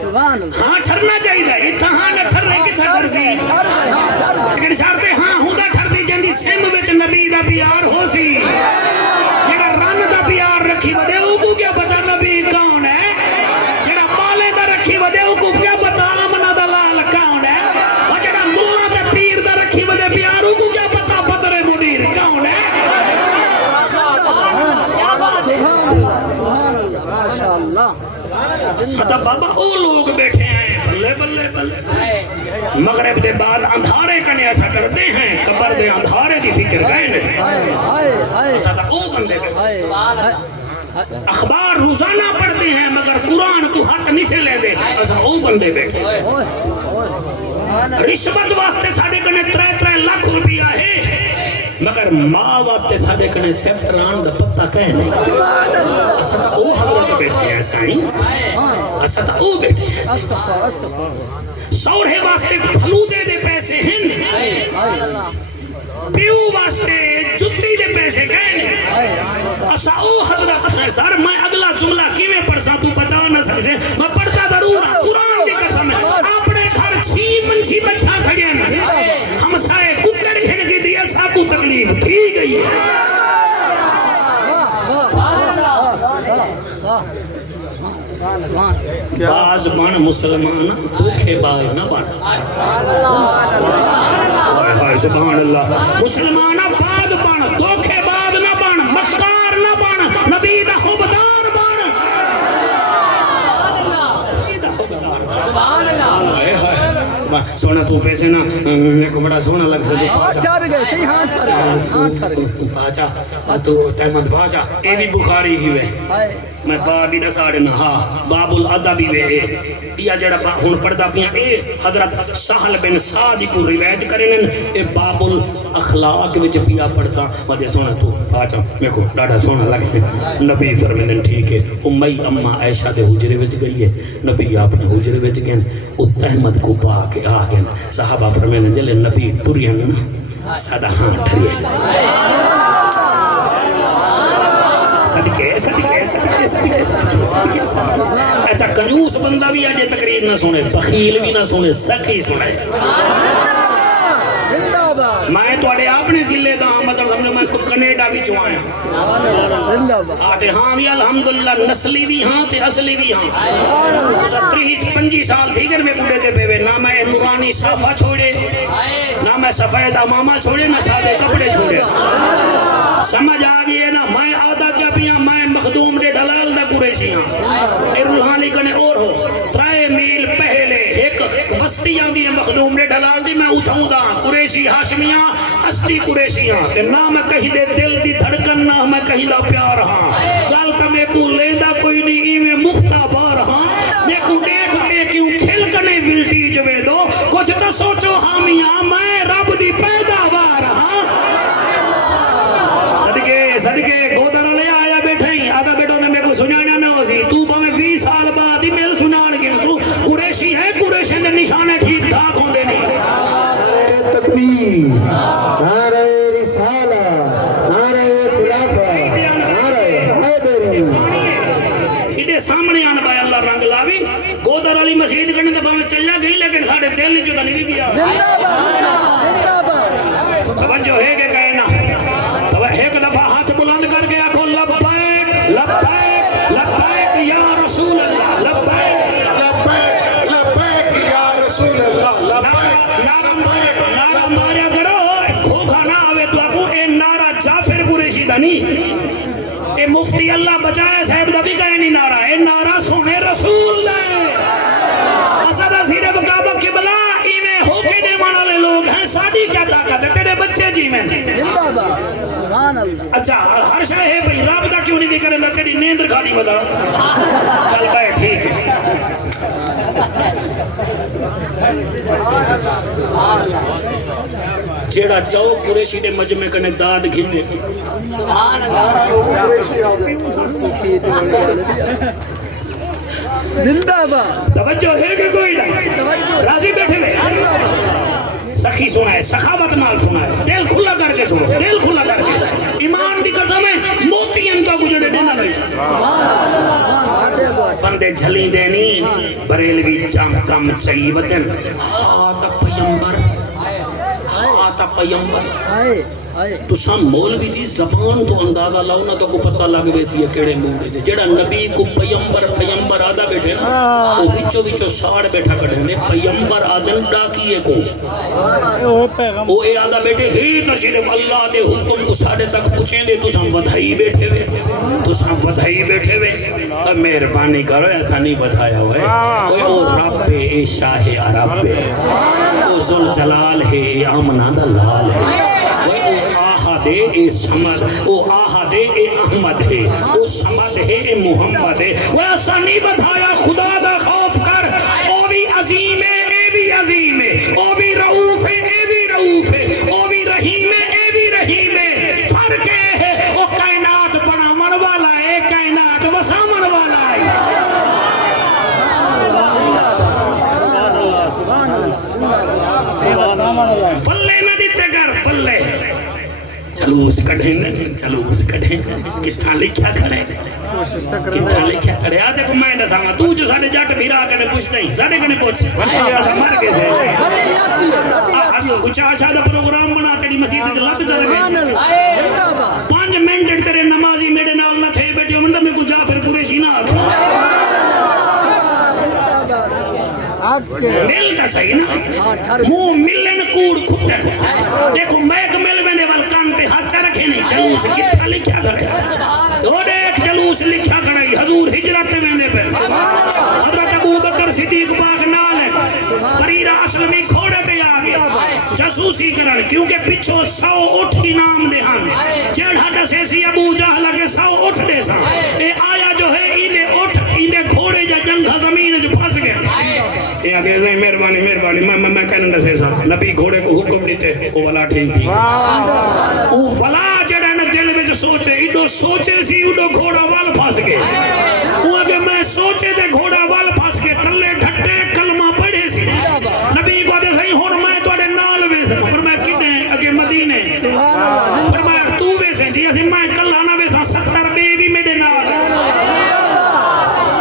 سبحان اللہ ہاں ٹرنا چاہیے اتھا ہاں نہ ٹرنے کتھا ٹر سی ٹر گئے ہاں ٹر گئے لیکن شرط ہاں ہوندا ٹردی جاندی سم وچ نبی دا پیار ہو سی جڑا رن دا پیار رکھی ودے او کو کیا پتہ نبی کون ہے جڑا بالے دا رکھی ودے او کو کیا پتہ آمنہ دا لال کون ہے اور جڑا مولا تے پیر دا رکھی ودے پیار او کو کیا پتہ بدر منیر کون ہے سبحان اللہ ماشاءاللہ سدا بابا او لوگ بیٹھے ہیں بلے بلے بلے مغرب دے بعد اندھارے کنے ایسا کرتے ہیں قبر دے اندھارے دی فکر گئے نے سدا او بندے بیٹھے اخبار روزانہ پڑھتے ہیں مگر قرآن کو حق نہیں سے لے دے ایسا او بندے بیٹھے رشوت واسطے ساڑھے کنے 3 لاکھ روپیہ ہے مگر ماں واسطے ساڑھے کنے سیپٹران دا پتہ کہنے اسا او حضرت بیٹھے ہیں سائیں اسا او بیٹھے ہیں استغفر استغفر سورے واسطے فلودے دے پیسے ہیں پیو واسطے جتی دے پیسے کہنے اسا او حضرت ہیں سر میں اگلا جملہ کی میں پڑھسا تو بچا نہ سکے میں پڑھتا ضرور ہوں قرآن دی قسم ہے اپنے گھر 6 منچھی بچہ کھڑے ہیں ہم سائے ککر کھن کے دیا ساتو تکلیف تھی گئی ہے باز بن مسلمان دھوکے باز نہ بن سبحان اللہ مسلمان باز بن دھوکے باز نہ بن مکار نہ سونا تو پیسے نا میرے کو بڑا سونا لگ سکتا ہاں ٹھر گئے سی ہاں ٹھر گئے ہاں ٹھر گئے باچا تو تحمد باچا اے بھی بخاری ہی وے ہائے میں بابی دا ساڑھے نا ہاں باب الادبی وے یا جڑا ہن پڑھدا پیاں اے حضرت سہل بن سعد کو روایت کرن اے باب الاخلاق وچ پیا پڑھدا ودے سونا تو باچا میرے کو ڈاڈا سونا لگ سے نبی فرماندے ٹھیک ہے امی اما عائشہ دے حجرے وچ گئی ہے نبی اپنے حجرے وچ گئے او تحمد کو پا کے آ گئے صحابہ فرماندے جلے نبی ٹرین نا ساڈا ہاں ٹھریے صدقے صدقے صدقے صدقے صدقے اچھا کنجوس بندہ بھی آجے تقریر نہ سنے بخیل بھی نہ سنے سخی سنے میں توڑے اپنے ضلع دا مطلب سمجھو میں کنیڈا بھی چوایا آتے ہاں بھی الحمدللہ نسلی بھی ہاں تے اصلی بھی ہاں 35 سال تھی گر میں کڑے دے پہ نہ میں نورانی صافہ چھوڑے نہ میں سفید امامہ چھوڑے نہ سادے کپڑے چھوڑے سمجھ آگئی ہے نا میں آدھا کیا پیا میں مخدوم دے ڈلال دا قریشی ہاں اے روحانی کنے اور ہو 3 میل پہلے ایک بستی آنگی ہے مخدوم دے ڈلال دی میں اٹھاؤں دا قریشی ہاشمیاں اصلی قریشیاں تے نہ میں کہیں دے دل دی دھڑکن نہ میں کہیں دا پیار ہاں گال کا میں کو لیندہ کوئی نہیں ایویں مفتہ بار ہاں میں کو دیکھ کے کیوں کھل کنے ولٹی جوے دو کچھ تو سوچو حامیاں میں رب دی پیدا بار ہاں صدقے گودر لے آیا بیٹھے ہی آدھا بیٹوں نے میں کو سنانا نہ ہو سی تو پہ میں 20 سال بعد ہی میل سنان گئے سو قریشی ہے قریشی نے نشانے ٹھیک ٹھاک ہوں دے نہیں نعرہ تکبیر نعرہ رسالہ نعرہ خلافہ نعرہ حیدری ادھے سامنے آن بھائی اللہ رنگ لاوی گودر علی مسجد کرنے تو میں چلیا گئی لیکن ساڑھے دل نہیں جو نہیں گیا توجہ ہے کہ کہنا ایک دفعہ ہاتھ بلند کر کے آکھو لبیک لبیک لبیک یا رسول اللہ لبیک لبیک لبیک یا رسول اللہ نعرہ ماریا کرو کھوکھا نہ آوے تو آکھو اے نعرہ جعفر قریشی دا نہیں اے مفتی اللہ بچائے صاحب دا بھی کہے نہیں نعرہ اے نعرہ سونے رسول دا اسدہ سیرے بکابہ قبلہ ایمیں ہو کے دے مانا لے لوگ ہیں ساڑھی کیا طاقت ہے تیرے بچے جی میں اچھا ہر شاہ ہے بھئی رابطہ کیوں نہیں کریں گا تیری نیند رکھا دی بتا چل گئے ٹھیک ہے جیڑا چاو قریشی دے مجمع کنے داد گھنے زندہ با توجہ ہے کہ کوئی نہیں راضی بیٹھے ہوئے سخی سنا ہے سخاوت مال سنا ہے دل کھلا کر کے سنو دل کھلا کر کے ایمان دی قسم ہے موتی انتا گجڑے دینا بیٹھا بندے جھلی دینی بریلوی چام کم چاہی وطن ہاتھ پیمبر ہاتھ پیمبر تو سام مولوی دی زبان تو اندازہ لاؤ نا تو کو پتہ لگ ویسی ہے کیڑے موڑے جے جڑا نبی کو پیمبر آدھا بیٹھے نا وہ وچو ساڑ بیٹھا کڑے ہیں پیمبر آدھن ڈاکیے کو وہ اے آدھا بیٹھے ہی تشریف اللہ دے حکم کو ساڑے تک پوچھیں دے تو سام ودھائی بیٹھے ہوئے تو سام ودھائی بیٹھے ہوئے مہربانی کرو ایسا نہیں بدھایا ہوئے وہ رب اے شاہ عرب وہ ذوالجلال ہے اے آمنہ دا لال ہے وہ آہد ہے اے سمد وہ آہد ہے اے احمد ہے وہ سمد ہے اے محمد ہے وہ ایسا نہیں بتایا خدا دا خوف کر او بھی عظیم ہے اے بھی عظیم ہے او بھی رعوف ہے اے بھی رعوف ہے او بھی رحیم ہے اے بھی رحیم ہے فرق ہے وہ کائنات بنامن والا ہے کائنات وسامن والا ہے فلے نہ دیتے گر فلے جلوس کڑھیں جلوس کڑھیں کتھا لکھیا کھڑے کتھا لکھیا کھڑے آتے کو میں نساں تو جو ساڑے جاٹ بھیرا کنے پوچھتے ہیں ساڑے کنے پوچھ ایسا مار کے سے کچھ آشا دا پروگرام بنا تیری مسیح دے لات جا رہے 5 منٹ تیرے نمازی میرے نال نہ تھے بیٹے ہوں میں کو جعفر قریشی نہ مل تا صحیح نا مو ملن کوڑ کھٹن دیکھو میک مل میں وال کان تے ہاتھ رکھے نہیں جلوس کتھا لکھیا کھڑے اور ایک جلوس لکھیا کھڑے حضور ہجرت میں پہ حضرت ابو بکر صدیق پاک نال ہے بریر اسلمی کھوڑے جاسوسی کرن کیونکہ پچھو 100 اٹھ انعام دے ہن جڑا دسے سی ابو جہل کے 100 اٹھ دے سا اے آیا جو ہے اینے اٹھ اینے گھوڑے جا جنگا زمین جو پھنس گئے اے آگے نہیں مہربانی مہربانی میں کہنا دسے سا نبی گھوڑے کو حکم دیتے او والا ٹھیک تھی او فلا جڑا نا دل وچ سوچے ایڈو سوچے سی ایڈو گھوڑا وال پھنس گئے او اگے میں سوچے تے گھوڑا وال پھنس گئے تلے ڈھٹے کلمہ پڑھے سی نبی کو دے صحیح ہن میں تواڈے نال ویسا فرمایا کنے اگے مدینے فرمایا تو ویسے جی اسی میں کلا نہ ویسا 70 بیوی میرے نال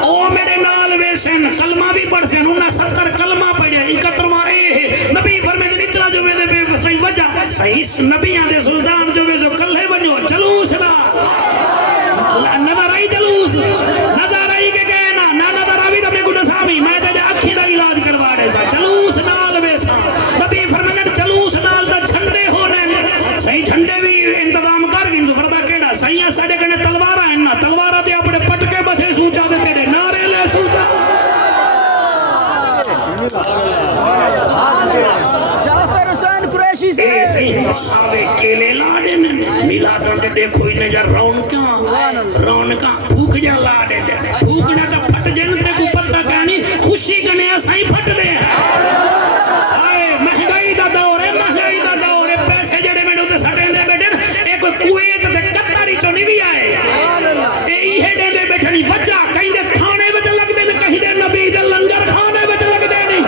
او میرے نال ویسن کلمہ بھی پڑھ سن انہاں 70 کلمہ پڑھیا 71واں اے ہے نبی فرمایا اتنا جو وے دے صحیح وجہ صحیح نبیاں دے سلطان جو وے جو کلے بنو جلوس نہ نظر آئی جلوس نظر آئی کہ کہنا نہ نظر آئی تو میں کو نسامی میں تے اکھی دا علاج کروا دے سا جلوس نال ویسا نبی فرمایا جلوس نال دا جھنڈے ہونے صحیح جھنڈے بھی انتظام کر گن فرمایا کیڑا صحیح ساڈے کنے تلوار ہیں نا تلوار تے اپنے پٹکے بٹھے سوچا دے تیرے نعرے لے سوچا جعفر حسین قریشی سے صحیح ساوے کیلے لا دین میلاداں تے دیکھو ہی نظر رونکاں بھوک جا لا دے بھوک نہ تے پھٹ جن تے کو پتہ کہنی خوشی کنے اسائی پھٹ دے ہائے مہنگائی دا دور ہے پیسے جڑے مینوں تے سٹے دے بیٹھے ایک کویت تے قطر وچ نہیں بھی آئے اے ایہے دے بیٹھے نہیں وجہ کہیں دے تھانے وچ لگ دے کہیں دے نبی دے لنگر کھانے وچ لگ دے نہیں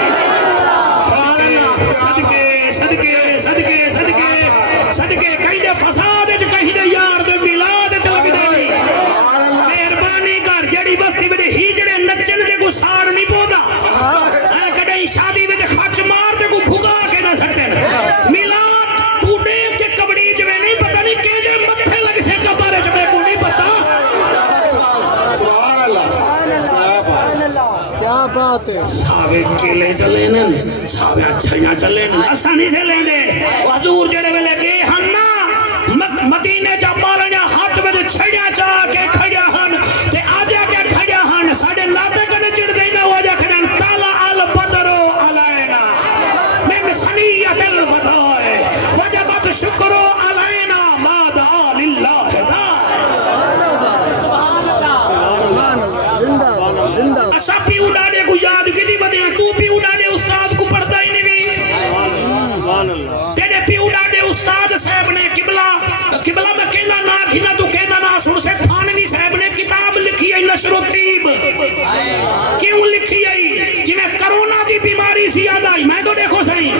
صدقے کہیں دے فساد وچ کہیں دے یار دے میلاد وچ لگ دے نہیں مہربانی کر جڑی بستی وچ ہی جڑے نچن دے کو ساڑ نہیں پوندا اے کڈی شادی وچ خچ مار تے کو بھگا کے نہ سٹن میلاد تو دیکھ کے کبڑی جویں نہیں پتہ نہیں کیدے متھے لگ سے کفارے چ میں کو نہیں پتہ سبحان اللہ کیا بات ہے ساوے کیلے چلے نن ساوے چھڑیاں چلے نن اساں نہیں سے لیندے حضور جڑے ویلے گئے ہن نا مدینے جا مالیا ہاتھ وچ چھڑیاں چا کے کھڑیا ہن تے آجا کے کھڑیا ہن ساڈے ناتے کنے چڑ دے نہ ہو جا کھڑن تالا البدر علینا من سنیت الوداع وجبت شکر علینا ما دعا للہ اسا پی اڑاڑے کو یاد کدی بدیا تو پی اڑاڑے استاد کو پڑھدا ہی نہیں تیرے پی اڑاڑے استاد صاحب نے قبلہ میں کہنا نا کھنا تو کہنا نا سن سے تھانوی صاحب نے کتاب لکھی ہے نشر و طیب کیوں لکھی ہے کہ میں کرونا دی بیماری سی یاد آئی میں تو دیکھو صحیح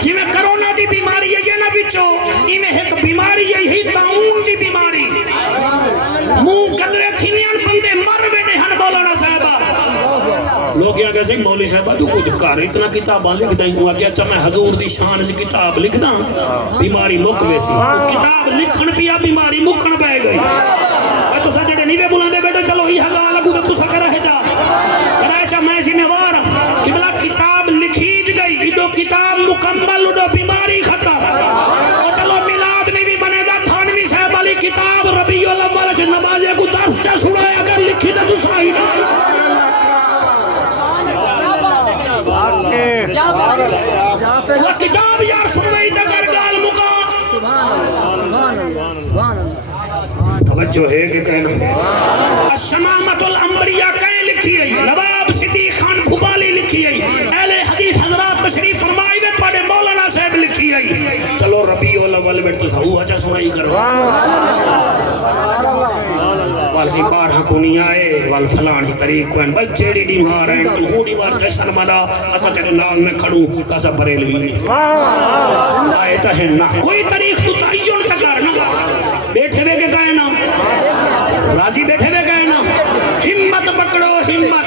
کہ میں کرونا دی بیماری ہے یہ نہ بچو یہ میں ایک بیماری ہے ہی تعاون دی بیماری منہ قدرے تھینیاں بندے مر بھی نہیں ہن مولانا صاحبہ لوگ یہ کہتے ہیں مولی صاحبہ تو کچھ کر اتنا کتاباں لکھتا ہی ہوا کہ اچھا میں حضور دی شان سے کتاب لکھدا بیماری مک ویسی کتاب لکھن پیا بیماری مکن پہ گئی میں تو سجڑے نہیں بے بلاندے بیٹے چلو ہی حقا لگو تو تسا کرے جا کرے چا میں ذمہ وار قبلہ کتاب لکھیج گئی ایڈو کتاب مکمل اڈو بیماری ختم اور چلو میلاد میں بھی بنے دا تھانوی صاحب والی کتاب ربیع الاول چ نمازے کو درس چا سنایا اگر لکھی تو تسا ہی وہ کتاب یار سن رہی تھا کر گال مکا سبحان اللہ توجہ ہے کہ کہنا الشمامت الانبیاء کہیں لکھی ہے نواب صدیق خان بھوپالی لکھی ہے اہل حدیث حضرات تشریف فرمائی میں پڑھے مولانا صاحب لکھی ہے چلو ربیع الاول بیٹھ تو سہو اچھا سنائی کرو والسی 12 کو نہیں آئے وال فلانی طریق کو ہیں بس جیڑی ڈیمار ہیں تو ہو ڈیمار جشن ملا اسا تیرے نام میں کھڑوں کسا بریلوی نہیں آئے تا ہے نا کوئی طریق تو تعین چکر نا بیٹھے بے کے کہے نا راضی بیٹھے بے کہے نا ہمت پکڑو ہمت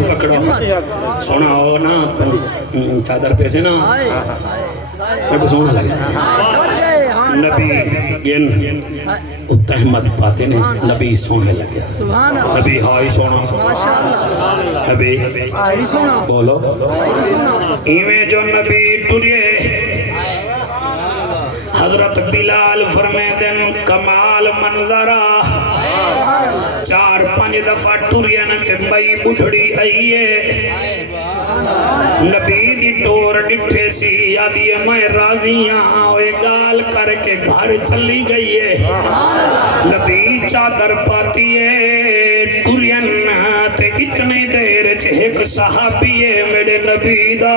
پکڑو سونا ہو نا چادر پہ سے نا میں کو سونا لگا نبی گن اتحمت پاتے نے نبی سونے لگے نبی ہائی سونا نبی بولو ایویں جو نبی ٹریے حضرت بلال فرمے دن کمال منظرہ 4-5 دفعہ ٹریا نہ کہ مئی بڑھڑی آئیے نبی دی ٹور ڈٹھے سی آدھی میں راضیاں اوے گال کر کے گھر چلی گئی ہے نبی چادر پاتی ہے ٹرین تے اتنی دیر ایک صحابی ہے میرے نبی دا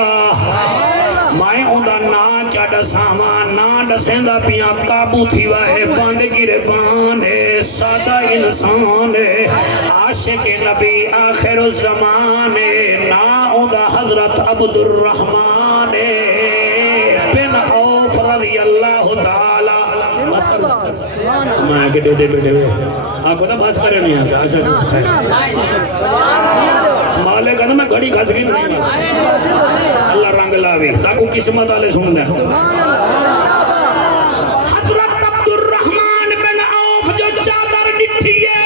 میں اوندا نا کیا ڈساواں نا ڈسیندا پیاں قابو تھی واہے باندھ گربان ہے سادہ انسان ہے عاشق نبی آخر الزمان ہے نا اوندا حضرت عبد الرحمن بن عوف رضی اللہ تعالی میں کہتے دے بیٹھے ہوئے آپ کو تو بس کرے نہیں آتا مالے کہتا میں گھڑی کھاس گئی نہیں اللہ رنگ لاوی ساکو قسمت آلے سن دے حضرت عبد الرحمن بن عوف جو چادر ڈٹھی ہے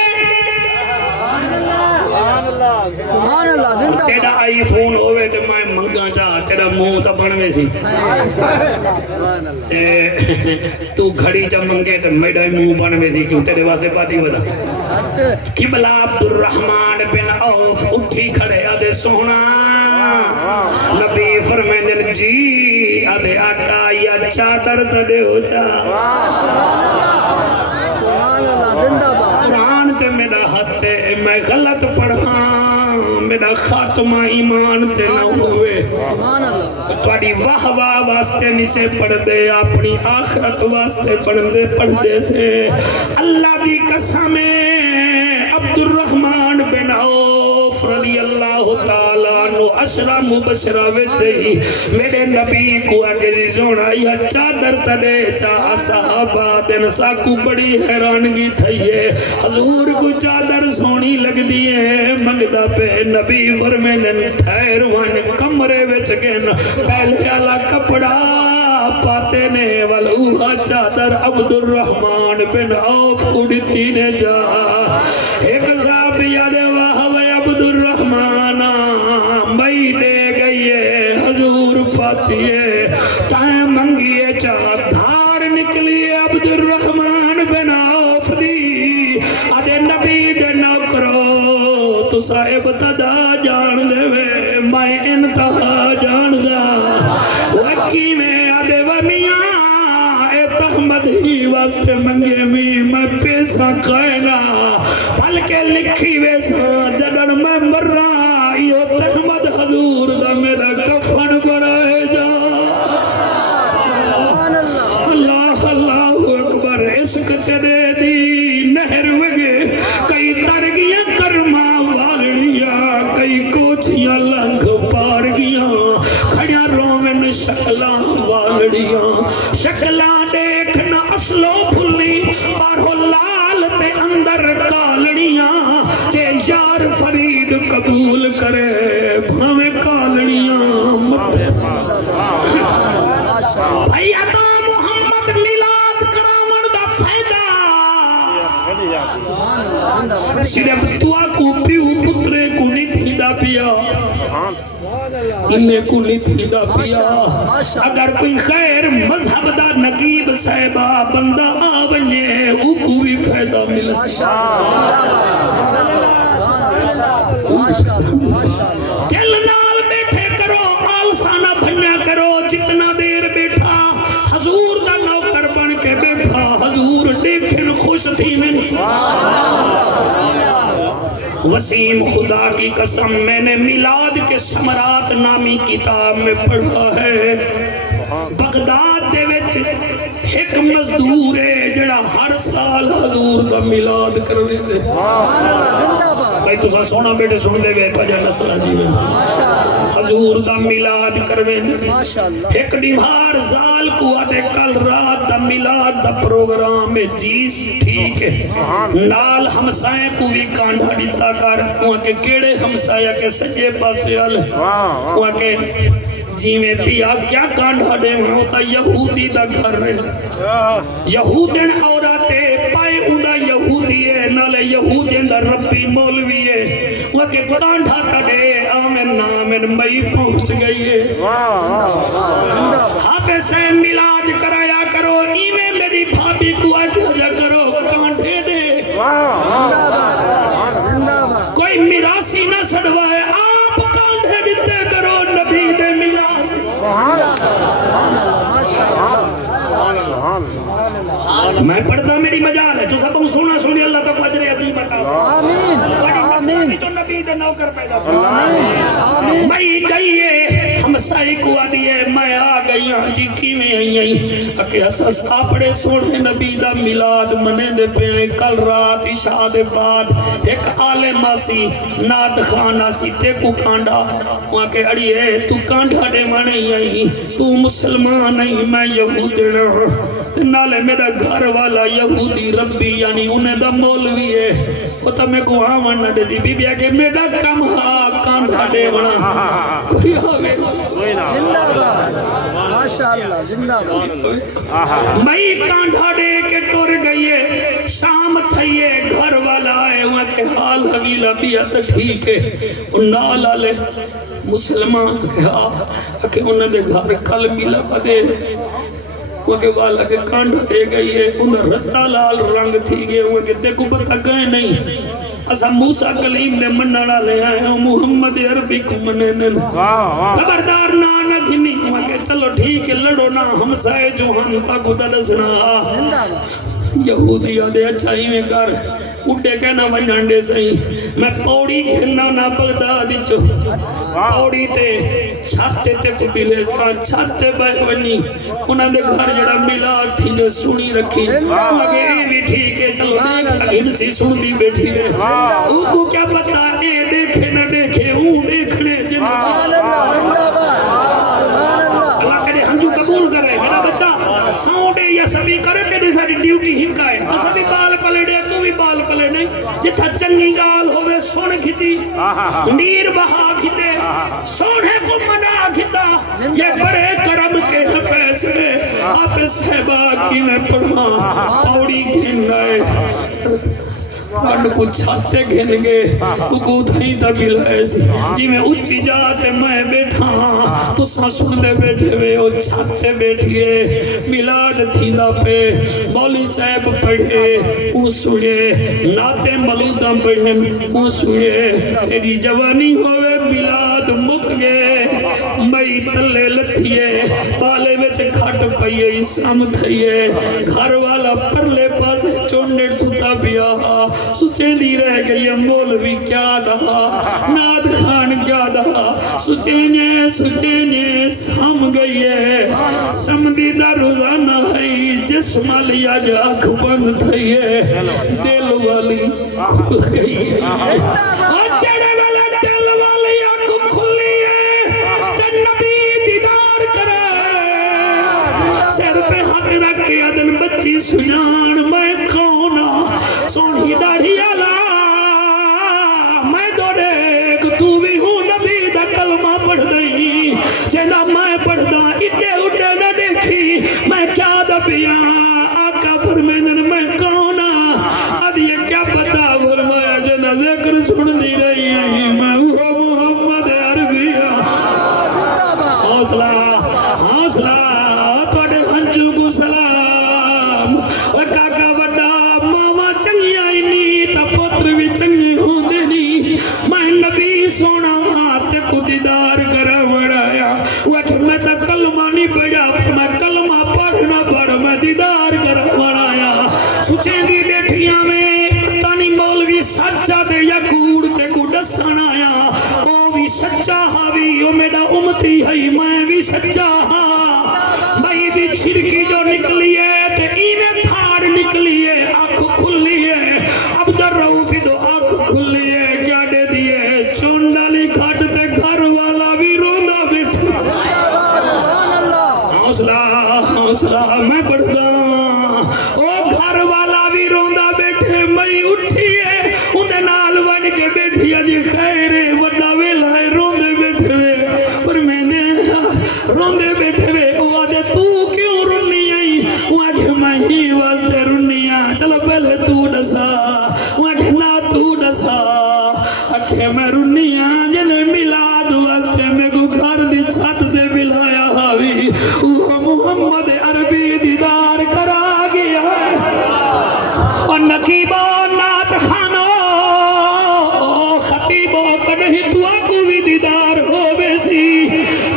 سبحان اللہ زندہ تیرا آئی فون ہوئے تے میں منگا چاہ تیرا منہ تا بنوے سی تو گھڑی چا منگے تے میڈا منہ بنوے سی کیوں تیرے واسے پاتی بدا قبلہ عبد الرحمن بن عوف اٹھی کھڑے آدھے سونا نبی فرمیندن جی آدھے آقا یا چادر تڑے ہو جا سبحان اللہ زندہ باد قرآن تے میرا ہاتھ تے میں غلط پڑھاں میرا خاتمہ ایمان تے نہ ہوئے سبحان اللہ تواڈی واہ واہ واسطے نہیں سے پڑھ دے اپنی آخرت واسطے پڑھ دے سے اللہ دی قسم عبد الرحمن بن عوف رضی اللہ تعالیٰ عنہ عشرہ مبشرہ وچہی میرے نبی کو آگے جی سونا یا چادر تلے چاہ صحابہ دن ساکو بڑی حیرانگی تھئیے حضور کو چادر سونی لگ دیئے منگدہ پہ نبی فرمیندن ٹھہروان کمرے وچ گن پہلے اللہ کپڑا پاتے نے والوہا چادر عبد الرحمن بن عوف کو ڈتی نے جا ایک صاحب یاد واہ وے عبد الرحمن مئی دے گئی ہے حضور پاتی ہے تائیں منگیے چاہ دھار نکلی ہے عبد الرحمن بن عوف دی آدھے نبی دے نوکرو تو صاحب تدا جان دے وے میں انتہا جان دا وکی میں آدھے ومیاں اے تحمد ہی واسطے منگے میں پیسہ کائنا بلکہ لکھی ویسا جدن میں مر رہا یہ تحمد حضور دا میرا کفن بنائے جا اللہ اللہ اکبر عشق چلے دی نہر وگے کئی ترگیاں کرما والڑیاں کئی کوچیاں لنگ پار گیاں کھڑیاں رومن شکلاں والڑیاں شکلاں دیکھنا اصلو بھلی بارہو لال تے اندر کالڑیاں تے یار فرید قبول کرے بھامے کالڑیاں متے بھائی عطا محمد میلاد کرامن دا فائدہ صرف دعا کو پیو پترے کو نہیں تھیدا پیا انہیں کو نہیں تھیدا پیا اگر کوئی خیر مذہب دا نقیب صاحبہ بندہ آونے او کو بھی فائدہ ملتا دل نال بیٹھے کرو آلسانہ بھنیا کرو جتنا دیر بیٹھا حضور دا نوکر بن کے بیٹھا حضور دیکھن خوش تھی میں وسیم خدا کی قسم میں نے میلاد کے ثمرات نامی کتاب میں پڑھا ہے بغداد دے وچ ایک مزدور ہے جڑا ہر سال حضور دا میلاد کرنے دے بھائی تو سونا بیٹے سن دے گئے پجا نسلہ جی میں حضور دا میلاد کرنے دے ایک ڈیمہار زال کو آدھے کل رات دا میلاد دا پروگرام میں جیس ٹھیک ہے نال ہمسائیں کو بھی کانڈھا ڈیتا کر وہاں کے کیڑے ہمسایہ کے سجے پاسے آل وہاں کے جی میں پیا کیا کانڈھا دے میں ہوتا یہودی دا گھر رہے یہودین عوراتے پائے اندہ یہودی ہے نالے یہودین دا ربی مولوی ہے وہ کہ کانڈھا تڑے آمین نامین مئی پہنچ گئی ہے حافظ سے میلاد کرایا کرو ایمیں میری بھابی کو آگے جا کرو کانڈھے دے میں پڑھتا میری مجال ہے تو سب سونا سونی اللہ تو اجر عظیم عطا آمین آمین تو نبی دے نوکر پیدا آمین میں گئی ہے ہم سائی کو آدھی ہے میں آ گئی ہاں جی کی میں آئی آئی اکے اساس اپنے سونے نبی دا میلاد منے دے پہ کل رات عشاء دے بعد ایک عالم آسی نات خان آسی تے کو کانڈا وہاں کے اڑی ہے تو کانڈا دے منے آئی تو مسلمان نہیں میں یہودنا نالے میرا گھر والا یہودی ربی یعنی انہیں دا مولوی ہے وہ تو میں کو آمان نہ دیسی بی بیا کہ میرا کم ہاں کانڈا دے بنا کوئی ہوئے زندہ باد ماشاءاللہ زندہ باد میں کانڈا دے کے ٹور گئی ہے شام تھئیے گھر والا آئے وہاں کے حال حویلہ بیعت ٹھیک ہے ان نال آلے مسلمان کہا کہ انہوں نے گھر کل ملا دے وہ کہ والا کے کانڈا دے گئی ہے انہوں رتا لال رنگ تھی گئے وہ کہ دیکھو پتہ گئے نہیں اسا موسیٰ کلیم نے مننا لے آئے ہیں محمد عربی کو مننے خبردار نہ گھنی وہ کہ چلو ٹھیک ہے لڑو نہ ہم سائے جو ہم تا کو درسنا یہودی آدھے اچھائی میں کر اڈے کہنا ونجانڈے سہی میں پوڑی گھننا نہ بغداد چو پوڑی تے چھاتے تے کو بلے سان چھاتے بے ونی انہاں دے گھر جڑا ملا تھی نے سنی رکھی مگے بھی ٹھیک ہے چلو دیکھ تک ہنسی سن دی بیٹھی ہے او کو کیا پتا اے دیکھے نہ دیکھے او دیکھنے سبحان اللہ زندہ باد سبحان اللہ اللہ کرے ہم جو قبول کرے میرا بچہ ساؤنڈے یا سبھی کرے تے ساری ڈیوٹی ہنکا ہے تو سبھی بال پلے دے تو بھی بال پلے نہیں جتھا چنگی گال ہوئے سن کھتی میر بہا کھتے سونے کو منا کھتا یہ بڑے کرم کے فیصلے حافظ صحبہ کی میں پڑھا پوڑی گھن گئے کانڈ کو چھاتے گھن گے کو دھائی تا ملائے سی جی میں اچھی جاتے میں بیٹھا تو سن دے بیٹھے ہوئے او چھاتے بیٹھئے میلاد تھیندہ پہ مولی صاحب پڑھے او سنے ناتے ملودہ پڑھے او سنے تیری جوانی ہوئے میلاد مک گئے مئی تلے لتھیے بالے وچ کھٹ پئیے سام تھئیے گھر والا پرلے پاس چونڈے ستا بیا سچیں دی رہ گئی مولوی کیا دہا ناد خان کیا دہا سچیں سام گئی ہے سمدی دا روزانہ ہے جسم لیا جا آنکھ بند تھی ہے دل والی کھل گئی ہے چڑے والا دل والی آنکھ کھلی ہے تے نبی دیدار کرے سر پہ ہاتھ رکھ کے ادن بچی سجان میں کونا سونی داڑھی آلا میں دو دیکھ تو بھی ہوں نبی دا کلمہ پڑھ دئی جینا میں پڑھ دا اٹھے اٹھے نہ دیکھی میں کیا دبیاں آقا فرمیدن میں کونا اد یہ کیا پتا فرمایا جینا ذکر سن دی رہی ہے میں وہ محمد عربی حوصلہ حوصلہ توڑے ہنچو کو سلام کاکا بڑا ماما چنگی آئی نی تا پتر بھی چنگی ہوں دینی میں نبی سونا تے کو دیدار کرا بڑھایا وقت میں تا کلمہ نہیں پڑھا میں کلمہ پڑھنا پڑھ میں دیدار کرا بڑھایا سچیں دی بیٹھیاں میں پتہ نہیں مولوی سچا دے یا کوڑ تے کو ڈسان آیا او بھی سچا ہاوی او میرا امتی ہے میں بھی سچا ہاں میں بھی چھرکی جو نکلی ہے تے اینے تھاڑ نکلی ہے آنکھ کھلی ہے عبد الرؤف دو آنکھ کھلی ہے کیا دے دیئے چونڈالی کھٹ تے گھر والا بھی رونا بیٹھا حوصلہ حوصلہ میں پڑھتا او گھر والا بھی رونا بیٹھے میں اٹھی ہے اندھے نال ون کے بیٹھی ہے خیر وڈا ویلا ہے روندے بیٹھے ہوئے پر میں نے روندے بیٹھے ہوئے وہ آدھے تو کیوں رونی آئی وہ آگے میں ہی واسطے رونی آئی چلو پہلے تو ڈسا وہ آگے نا تو ڈسا آگے میں رونی آئی جنہیں میلاد واسطے میں کو گھر دی چھت سے بلایا ہاوی وہ محمد عربی دیدار کرا گیا اور نقیبہ نات خانو خطیبہ کدہیں تو آکو بھی دیدار ہو بیسی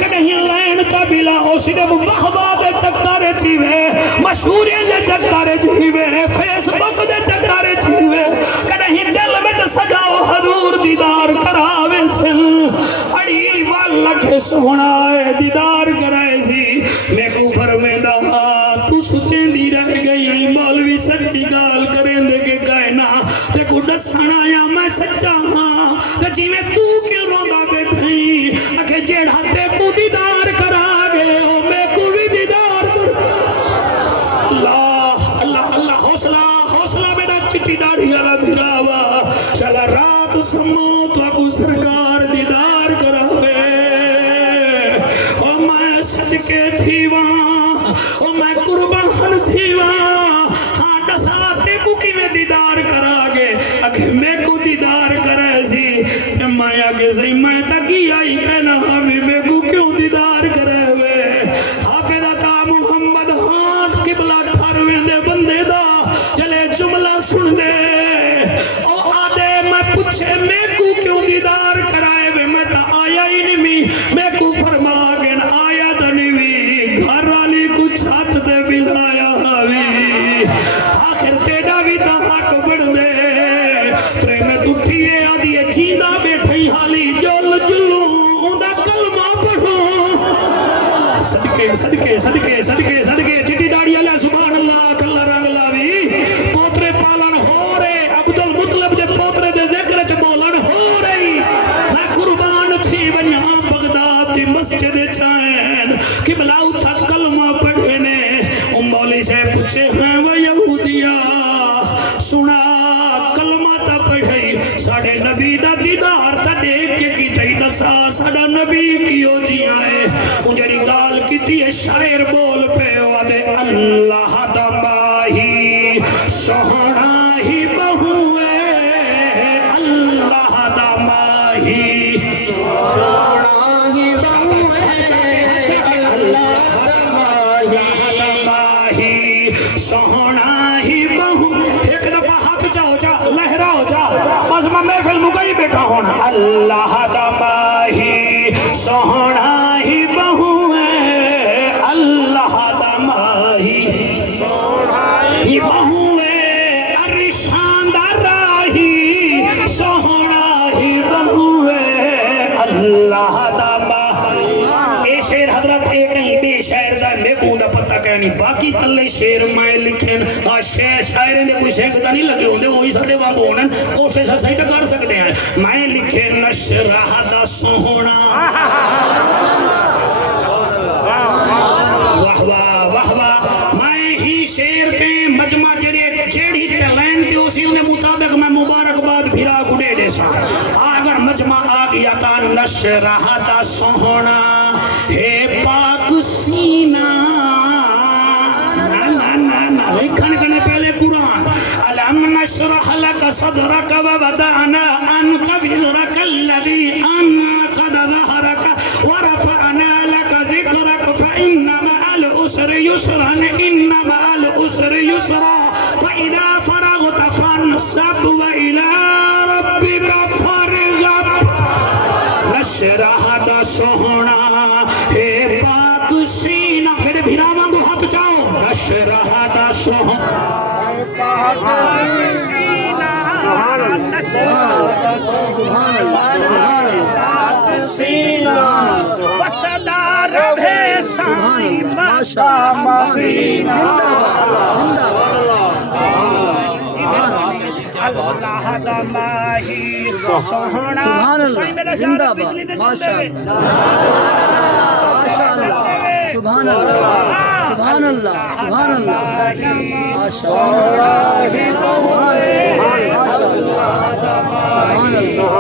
کدہیں لین کا بلا ہو صرف بہباد چکا چیوے مشہوریاں دے چکر چیوے فیس بک دے چکر چیوے کدہیں دل وچ سجاؤ حضور دیدار کراوے سن اڑی والا کے سونا ہے دیدار کرائے سی میں کو فرمیندہ تو سچیں دی رہ گئی مولوی سچی گال کریں دے کے کائنا تے کو دسنا یا میں سچا ہاں تے جی میں تو کیوں روندا بیٹھیں اکھے جیڑا تے کو دیدار کرا گے او میں کو بھی دیدار کر اللہ اللہ اللہ حوصلہ حوصلہ میرا چٹی داڑھی والا بھراوا چلا رات سمو تو ابو سرکار دیدار کراوے او میں صدقے تھی وہاں او میں قربان تھی وہاں ہاں دساتے کو کی میں دیدار کرا گے اگر میں کو دیدار کرے سی میں آگے سے میں تکی آئی کہنا ہمیں میں کو کیوں دیدار کرے ہوئے حافظ عطا محمد ہاتھ قبلہ ٹھارویں دے بندے دا جلے جملہ سن دے او آدھے میں پوچھے میں کو کیوں دیدار کرائے ہوئے میں تا آیا ہی نہیں میں کو فرما گے آیا تا نہیں گھر والی کچھ ہاتھ دے بلایا ہوئی آخر تیڑا بھی تا حق بڑھ دے ترے میں تُٹھیے آدھیے جیدہ بیٹھئی حالی جل جلوں اندہ کلمہ پڑھوں صدقے صدقے صدقے صدقے صدقے چٹی داڑی اللہ سبحان اللہ کلہ رنگ لاوی پوترے پالن ہو رہے عبدالمطلب دے پوترے دے ذکر چ بولن ہو رہی میں قربان تھی بنیاں بغداد دی مسجد چائن قبلہ اتھا کلمہ پڑھنے مولی سے پوچھے ہیں وہ یہودیہ سنا کلمہ تا پڑھئی ساڑھے نبی دا دیدار تا دیکھ کے کی تئی نسا ساڑھا نبی کیوں جی آئے انجھڑی گال کی تھی شاعر بول پہ وعدے اللہ دا ماہی سوہنا ہی بہوے اللہ دا ماہی سوہنا ہی بہوے اللہ دا ماہی سوہنا ہی بہو ایک دفعہ ہاتھ جاؤ جا لہراؤ جا بس میں محفل مگئی بیٹھا ہونا اللہ دا ماہی سوہنا ہی بہو ہے اللہ دا ماہی سوہنا ہی بہو ہے ارشان دا راہی سوہنا ہی بہو ہے اللہ دا ماہی اے شیر حضرت ایک ہی بے شاعر دا میں کو دا پتہ کہنی باقی تلے شیر میں لکھن شاعریں نے کوئی شیختا نہیں لگے ہوندے وہی ساڑھے وہاں بونن کوشش صحیح تو کر سکتے ہیں میں لکھے نشرہ دا سوہنا واہ واہ واہ واہ میں ہی شیر کے مجمع جیڑی ٹیلنٹ تھی اسی انہیں مطابق میں مبارکباد بھیرا گڑے دے سا اگر مجمع آ گیا تا نشرہ دا سوہنا ہے پاک سینہ لکھن کنے پہلے قرآن علم نشرح لک صدرک ووضعنا عنک وزرک الذی انقض ظہرک ورفعنا لک ذکرک فإن مع العسر یسرا ان مع العسر یسرا فإذا فرغت فانصب وإلى ربک فارغب نشرح دا سوہنا ہے پاک سینہ پھر بھیرا مانگو حق جاؤ نشرح دا سوہنا سبحان اللہ سبحان اللہ سینہ وصدا رہے سانی ماشا مدینہ اللہ دا ماہی سوہنا سبحان اللہ زندہ باد ماشاء اللہ سبحان اللہ سبحان اللہ سبحان اللہ ماشاء اللہ سبحان اللہ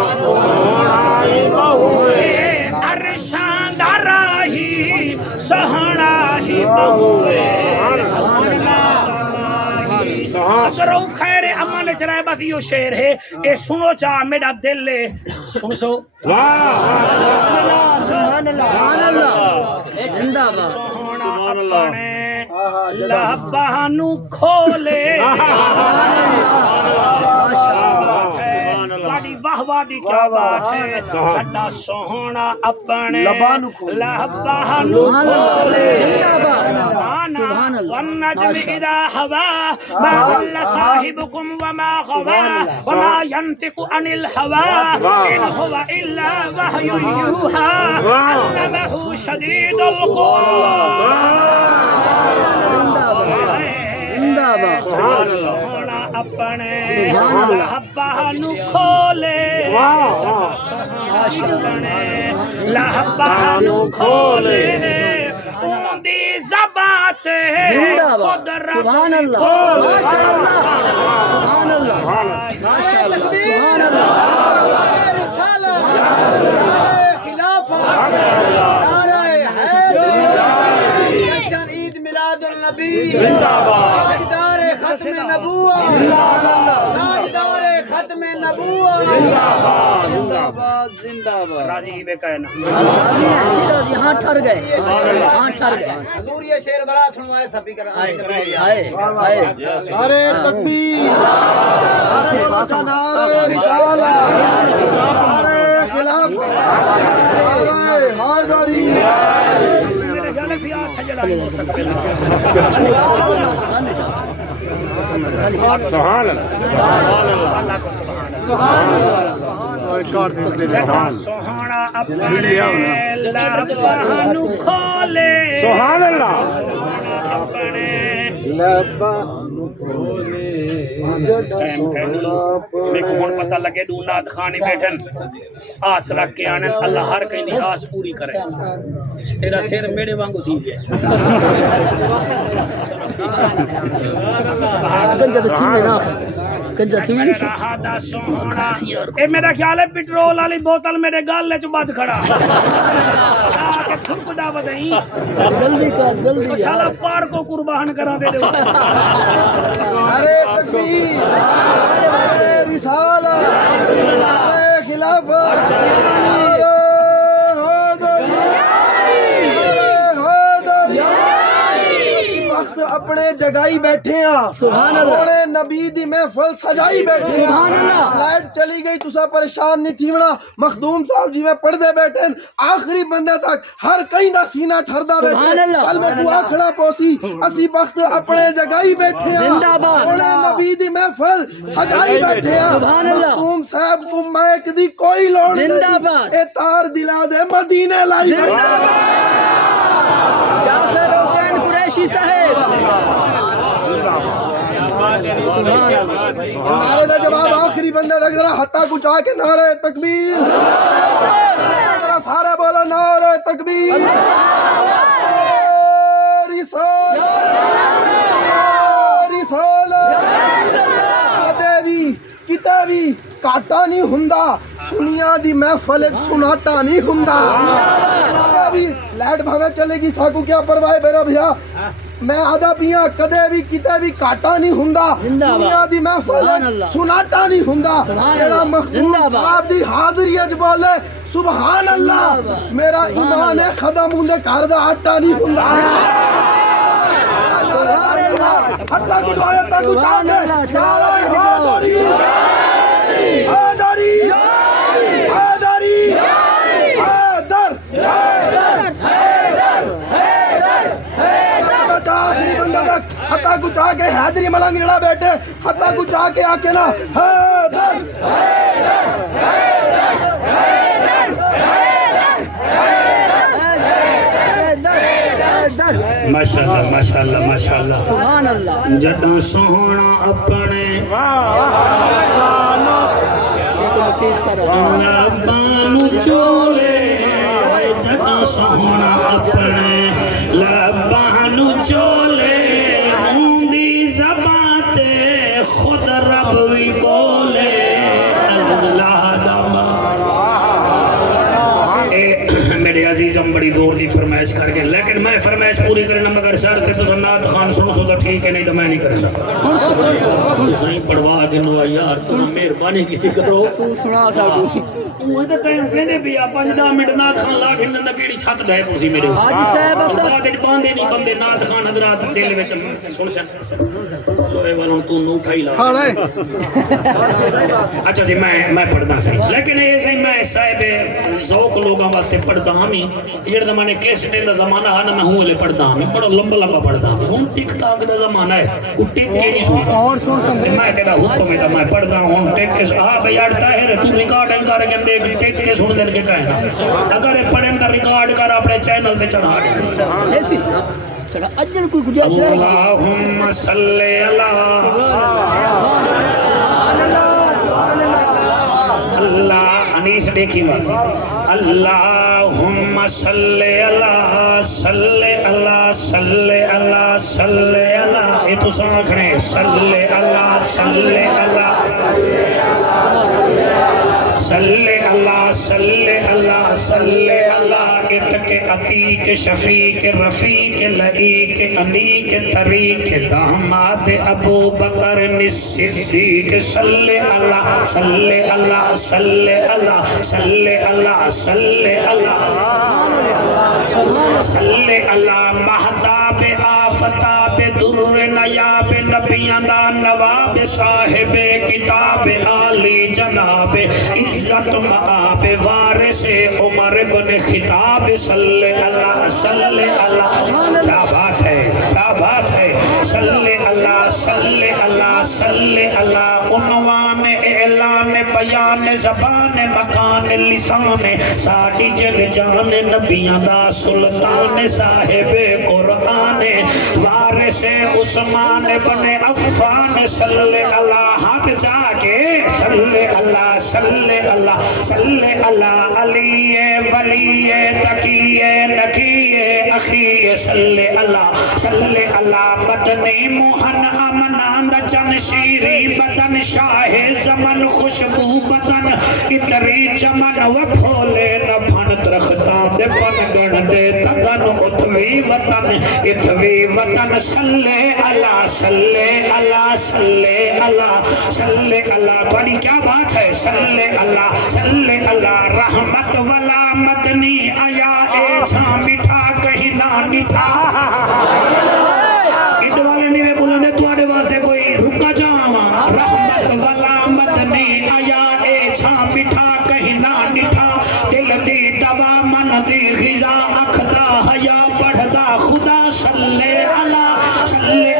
ارشان دا راہی سہنا ہی بہوے رؤف خیر اما نے چلائے بس یہ شعر ہے اے سنو چاہ میرا دل لے سن سو سبحان اللہ زندہ باد اپنے لبانو کھولے بڑی واہ واہ دی کیا بات ہے سڈا سوہنا اپنے لبانو کھولے سبحان اللہ والنجم اذا هوى ما ضل صاحبكم وما غوى وما ينطق عن الهوى ان هو الا وحي يوحى علمه شديد القوى زندہ باد سونا اپنے لہبہ نو کھولے اپنے لہبہ نو کھولے اندی زبان تے زندہ باد سبحان اللہ سبحان اللہ ماشاء اللہ سبحان اللہ عید میلاد النبی تاجدار ختم نبوت تاجدار ختم نبوت زندہ باد زندہ باد راضی بے کہنا ایسی راضی ہاں ٹھر گئے ہاں ٹھر گئے حضور یہ شعر بڑا سنوائے سبھی کر آئے آئے ارے تکبیر ارے بولو نعرہ رسالہ ارے خلافت ارے حیدری میرے جانے بھی آج سجدہ مستقبل سبحان اللہ اللہ کو سبحان اللہ سوہانا اپنے لہبہ نو کھولے سبحان اللہ اپنے میں کو ہن پتہ لگے دو نات خانی بیٹھن آس رکھ کے آنن اللہ ہر کہیں دی آس پوری کرے تیرا سیر میڑے وانگو تھی گیا گنجا تھی میں نہ گنجا تھی میں نہیں اے میرا خیال ہے پٹرول والی بوتل میرے گالے چ بد کھڑا کہ تھرک دا ودیں جلدی کر جلدی تو شالا پار کو قربان کرا دے دو ارے تکبیر ارے رسالہ ارے خلافت ارے حیدری ارے حیدری وقت اپنے جگائی بیٹھے ہیں سبحان اللہ سونے نبی دی محفل سجائی بیٹھے ہیں سبحان اللہ لائٹ چلی گئی تسا پریشان نہیں تھیونا مخدوم صاحب جی میں پڑھ دے بیٹھے آخری بندے تک ہر کہیں دا سینہ ٹھردا بیٹھے سبحان اللہ کل میں کو آکھڑا پوسی اسی وقت اپنے جگائی بیٹھے ہیں زندہ باد سونے نبی دی محفل سجائی بیٹھے ہیں سبحان اللہ مخدوم صاحب کو مائک دی کوئی لوڑ نہیں زندہ باد اے تار دلا دے مدینے لائی زندہ باد جعفر حسین قریشی صاحب سبحان اللہ نعرے دا جواب آخری بندے تک ذرا ہتھا کچھ آ کے نعرہ تکبیر ذرا سارے بولو نعرہ تکبیر رسالہ رسالہ کتے بھی کاٹا نہیں ہوندا سنیا دی محفل سناٹا نہیں ہوندا کتے بھی لائٹ بھاوے چلے گی ساکو کیا پرواہ میرا بھیا میں آدھا پیاں کدے بھی کتے بھی کاٹا نہیں ہوندا سنیا دی محفل سناٹا نہیں ہوندا جڑا مخدوم صاحب دی حاضری اج بولے سبحان اللہ میرا ایمان ہے خدم ہوندے گھر دا آٹا نہیں ہوندا حتیٰ کو دعایا تک چاہتے چارہ حاضری حیدری حیدری حیدر آخری بندہ تک حتیٰ کو چاہ کے حیدری ملنگ جڑا بیٹھے حتیٰ کو چاہ کے آکے نا حیدر ماشاءاللہ ماشاءاللہ ماشاءاللہ سبحان اللہ جڈاں سوہنا اپنے لبانو چولے جڈاں سوہنا اپنے لبانو چولے ہوندی زبان تے خود رب وی بولے اللہ دا میرے عزیزم بڑی دور دی فرمائش کر کے لیکن میں فرمائش پوری کرنا مگر شرط ہے تو نعت خان سنو سو تو ٹھیک ٹھیک ہے نہیں تو میں نہیں کروں گا نہیں پڑھوا کے نو یار تم مہربانی کی کرو تو سنا ساکو وہ تو ٹائم کہندے بھی آ 5-10 منٹ نات خان لا کے نندا کیڑی چھت ڈے پوسی میرے حاجی صاحب اسا بعد وچ باندے نہیں بندے نات خان حضرات دل وچ سن لوے والوں تو نو اٹھائی لا کھانا ہے اچھا جی میں پڑھدا صحیح لیکن یہ صحیح میں صاحب ذوق لوگاں واسطے پڑھدا ہاں میں جڑا زمانے کیسٹیں دا زمانہ ہے نا میں ہوں لے پڑھدا ہاں بڑا لمبا پڑھدا ہاں ہن ٹک ٹاک دا زمانہ ہے وہ ٹک کے نہیں سندا اور سن سمجھ میں کہدا حکم ہے تے میں پڑھدا ہوں ٹک کے ہاں بھئی اڑتا ہے تو ریکارڈنگ کر کے دیکھ ٹک کے سن دین کے کہنا اگر یہ پڑھن دا ریکارڈ کر اپنے چینل تے چڑھا دے ایسی چلا اجن کوئی گنجائش ہے اللہم صلی اللہ انیس دیکھی بات اللہم صلی اللہ صلی اللہ صلی اللہ صلی اللہ یہ تو سانکھنے صلی اللہ صلی اللہ صلی اللہ صلی اللہ صلی اللہ اتک عتیق شفیق رفیق لعیق انیق طریق داماد ابو بکر صدیق صلی اللہ صلی اللہ صلی اللہ صلی اللہ صلی اللہ صلی اللہ مہداب آفتاب در نیاب نبیان دا نواب صاحب کتاب عالی جناب عزت مآب وارث عمر بن خطاب صلی اللہ صلی اللہ کیا بات ہے کیا بات ہے صلی اللہ صلی اللہ صلی اللہ عنوان اعلان بیان زبان مکان لسان ساڑی جل جان نبیان دا سلطان صاحب قرآن وارث عثمان بن عفان صلی اللہ ہاتھ جا کے صلی اللہ صلی اللہ صلی اللہ علی ولی تقی نقی اخی صلی اللہ مدنی موہن امناند چن شیری بدن شاہ زمن خوشبو بدن اتری چمن و پھولے نبھن درختان دے پن گن دے تگن اتوی وطن صلی اللہ صلی اللہ صلی اللہ صلی اللہ بڑی کیا بات ہے صلی اللہ رحمت والا مدنی آیا اے چھا مٹھا کہیں نہ نٹھا ادوالے نہیں بولنے توڑے واسطے کوئی رکا جاما رحمت والا مدنی آیا اے چھا مٹھا کہیں نہ نٹھا دل دی دوا من دی غذا اکھدا حیا پڑھدا خدا صلی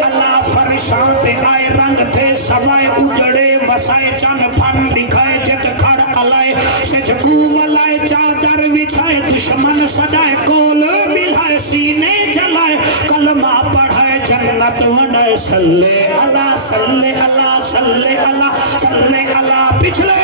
اللہ فرشان تے آئے رنگ تھے سوائے اجڑے وسائے چن پھن دکھائے جت کھڑ علائے سچ کو ولائے چادر بچھائے دشمن سجائے کول ملائے سینے جلائے کلمہ پڑھائے جنت ونائے صلی اللہ صلی اللہ صلی اللہ صلی اللہ پچھلے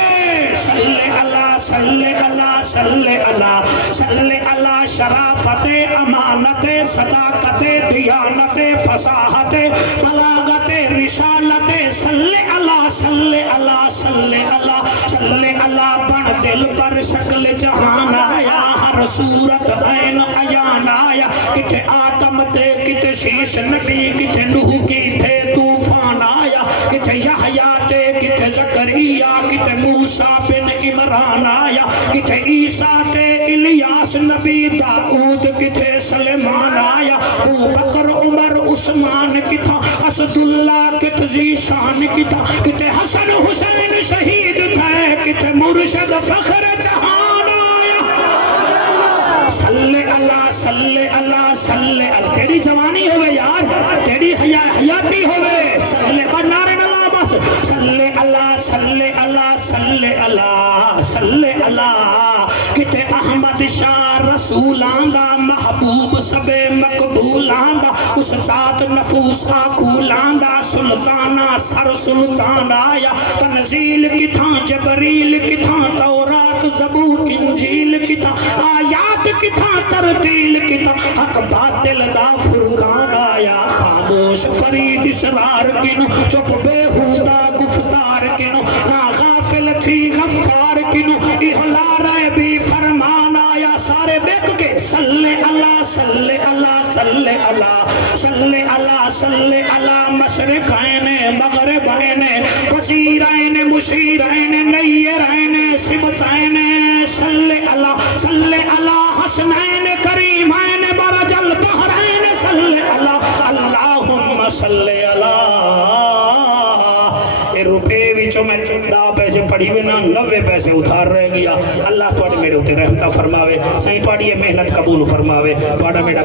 صلی اللہ صلی اللہ صلی اللہ صلی اللہ شرافت امانت صداقت دیانت فصاحت بلاغت رسالت صلی اللہ صلی اللہ صلی اللہ صلی اللہ بن دل پر شکل جہان آیا ہر صورت عین عیان آیا کتے آدم تے کتے شیش نبی کتے نوح کی تھے طوفان آیا کتے یحییٰ تے کتے زکریا کتے موسیٰ بن عمران آیا کتے عیسیٰ تے الیاس نبی داؤد کتے سلیمان آیا ابو بکر عمر عثمان کتا اسد اللہ کت ذیشان کتا کتے حسن حسین شہید تھے کتے مرشد فخر جہان آیا صلی اللہ صلی اللہ صلی اللہ تیری جوانی ہوئے یار تیری حیاتی ہوئے صلی بنارن اللہ بس صلی اللہ صلی اللہ صلی اللہ صلی اللہ کتے احمد شاہ رسولان دا محبوب سب مقبولان دا استاد نفوس آکولان دا سلطانہ سر سلطان آیا تنزیل کتھاں جبریل کتھاں تورات زبور انجیل کتھاں آیات کتھاں ترتیل کتھاں حق باطل دا فرقان آیا خاموش فرید اسرار کنو چپ بے ہودہ گفتار کنو نا غافل غافل تھی غفار کنو احلا رہے بھی فرمان آیا سارے بیک کے صلی اللہ صلی اللہ صلی اللہ صلی اللہ صلی اللہ مشرقین مغربین وزیرین مشیرین نیرین سبتین صلی اللہ حسنین کریمین برج البحرین صلی اللہ اللہم صلی اللہ روپے وچوں میں 10 پیسے پڑھی ہوئے نا 90 پیسے اتھار رہ گیا اللہ تواڈے میرے تے رحمت فرماوے سائیں تواڈی یہ محنت قبول فرماوے تواڈا میرا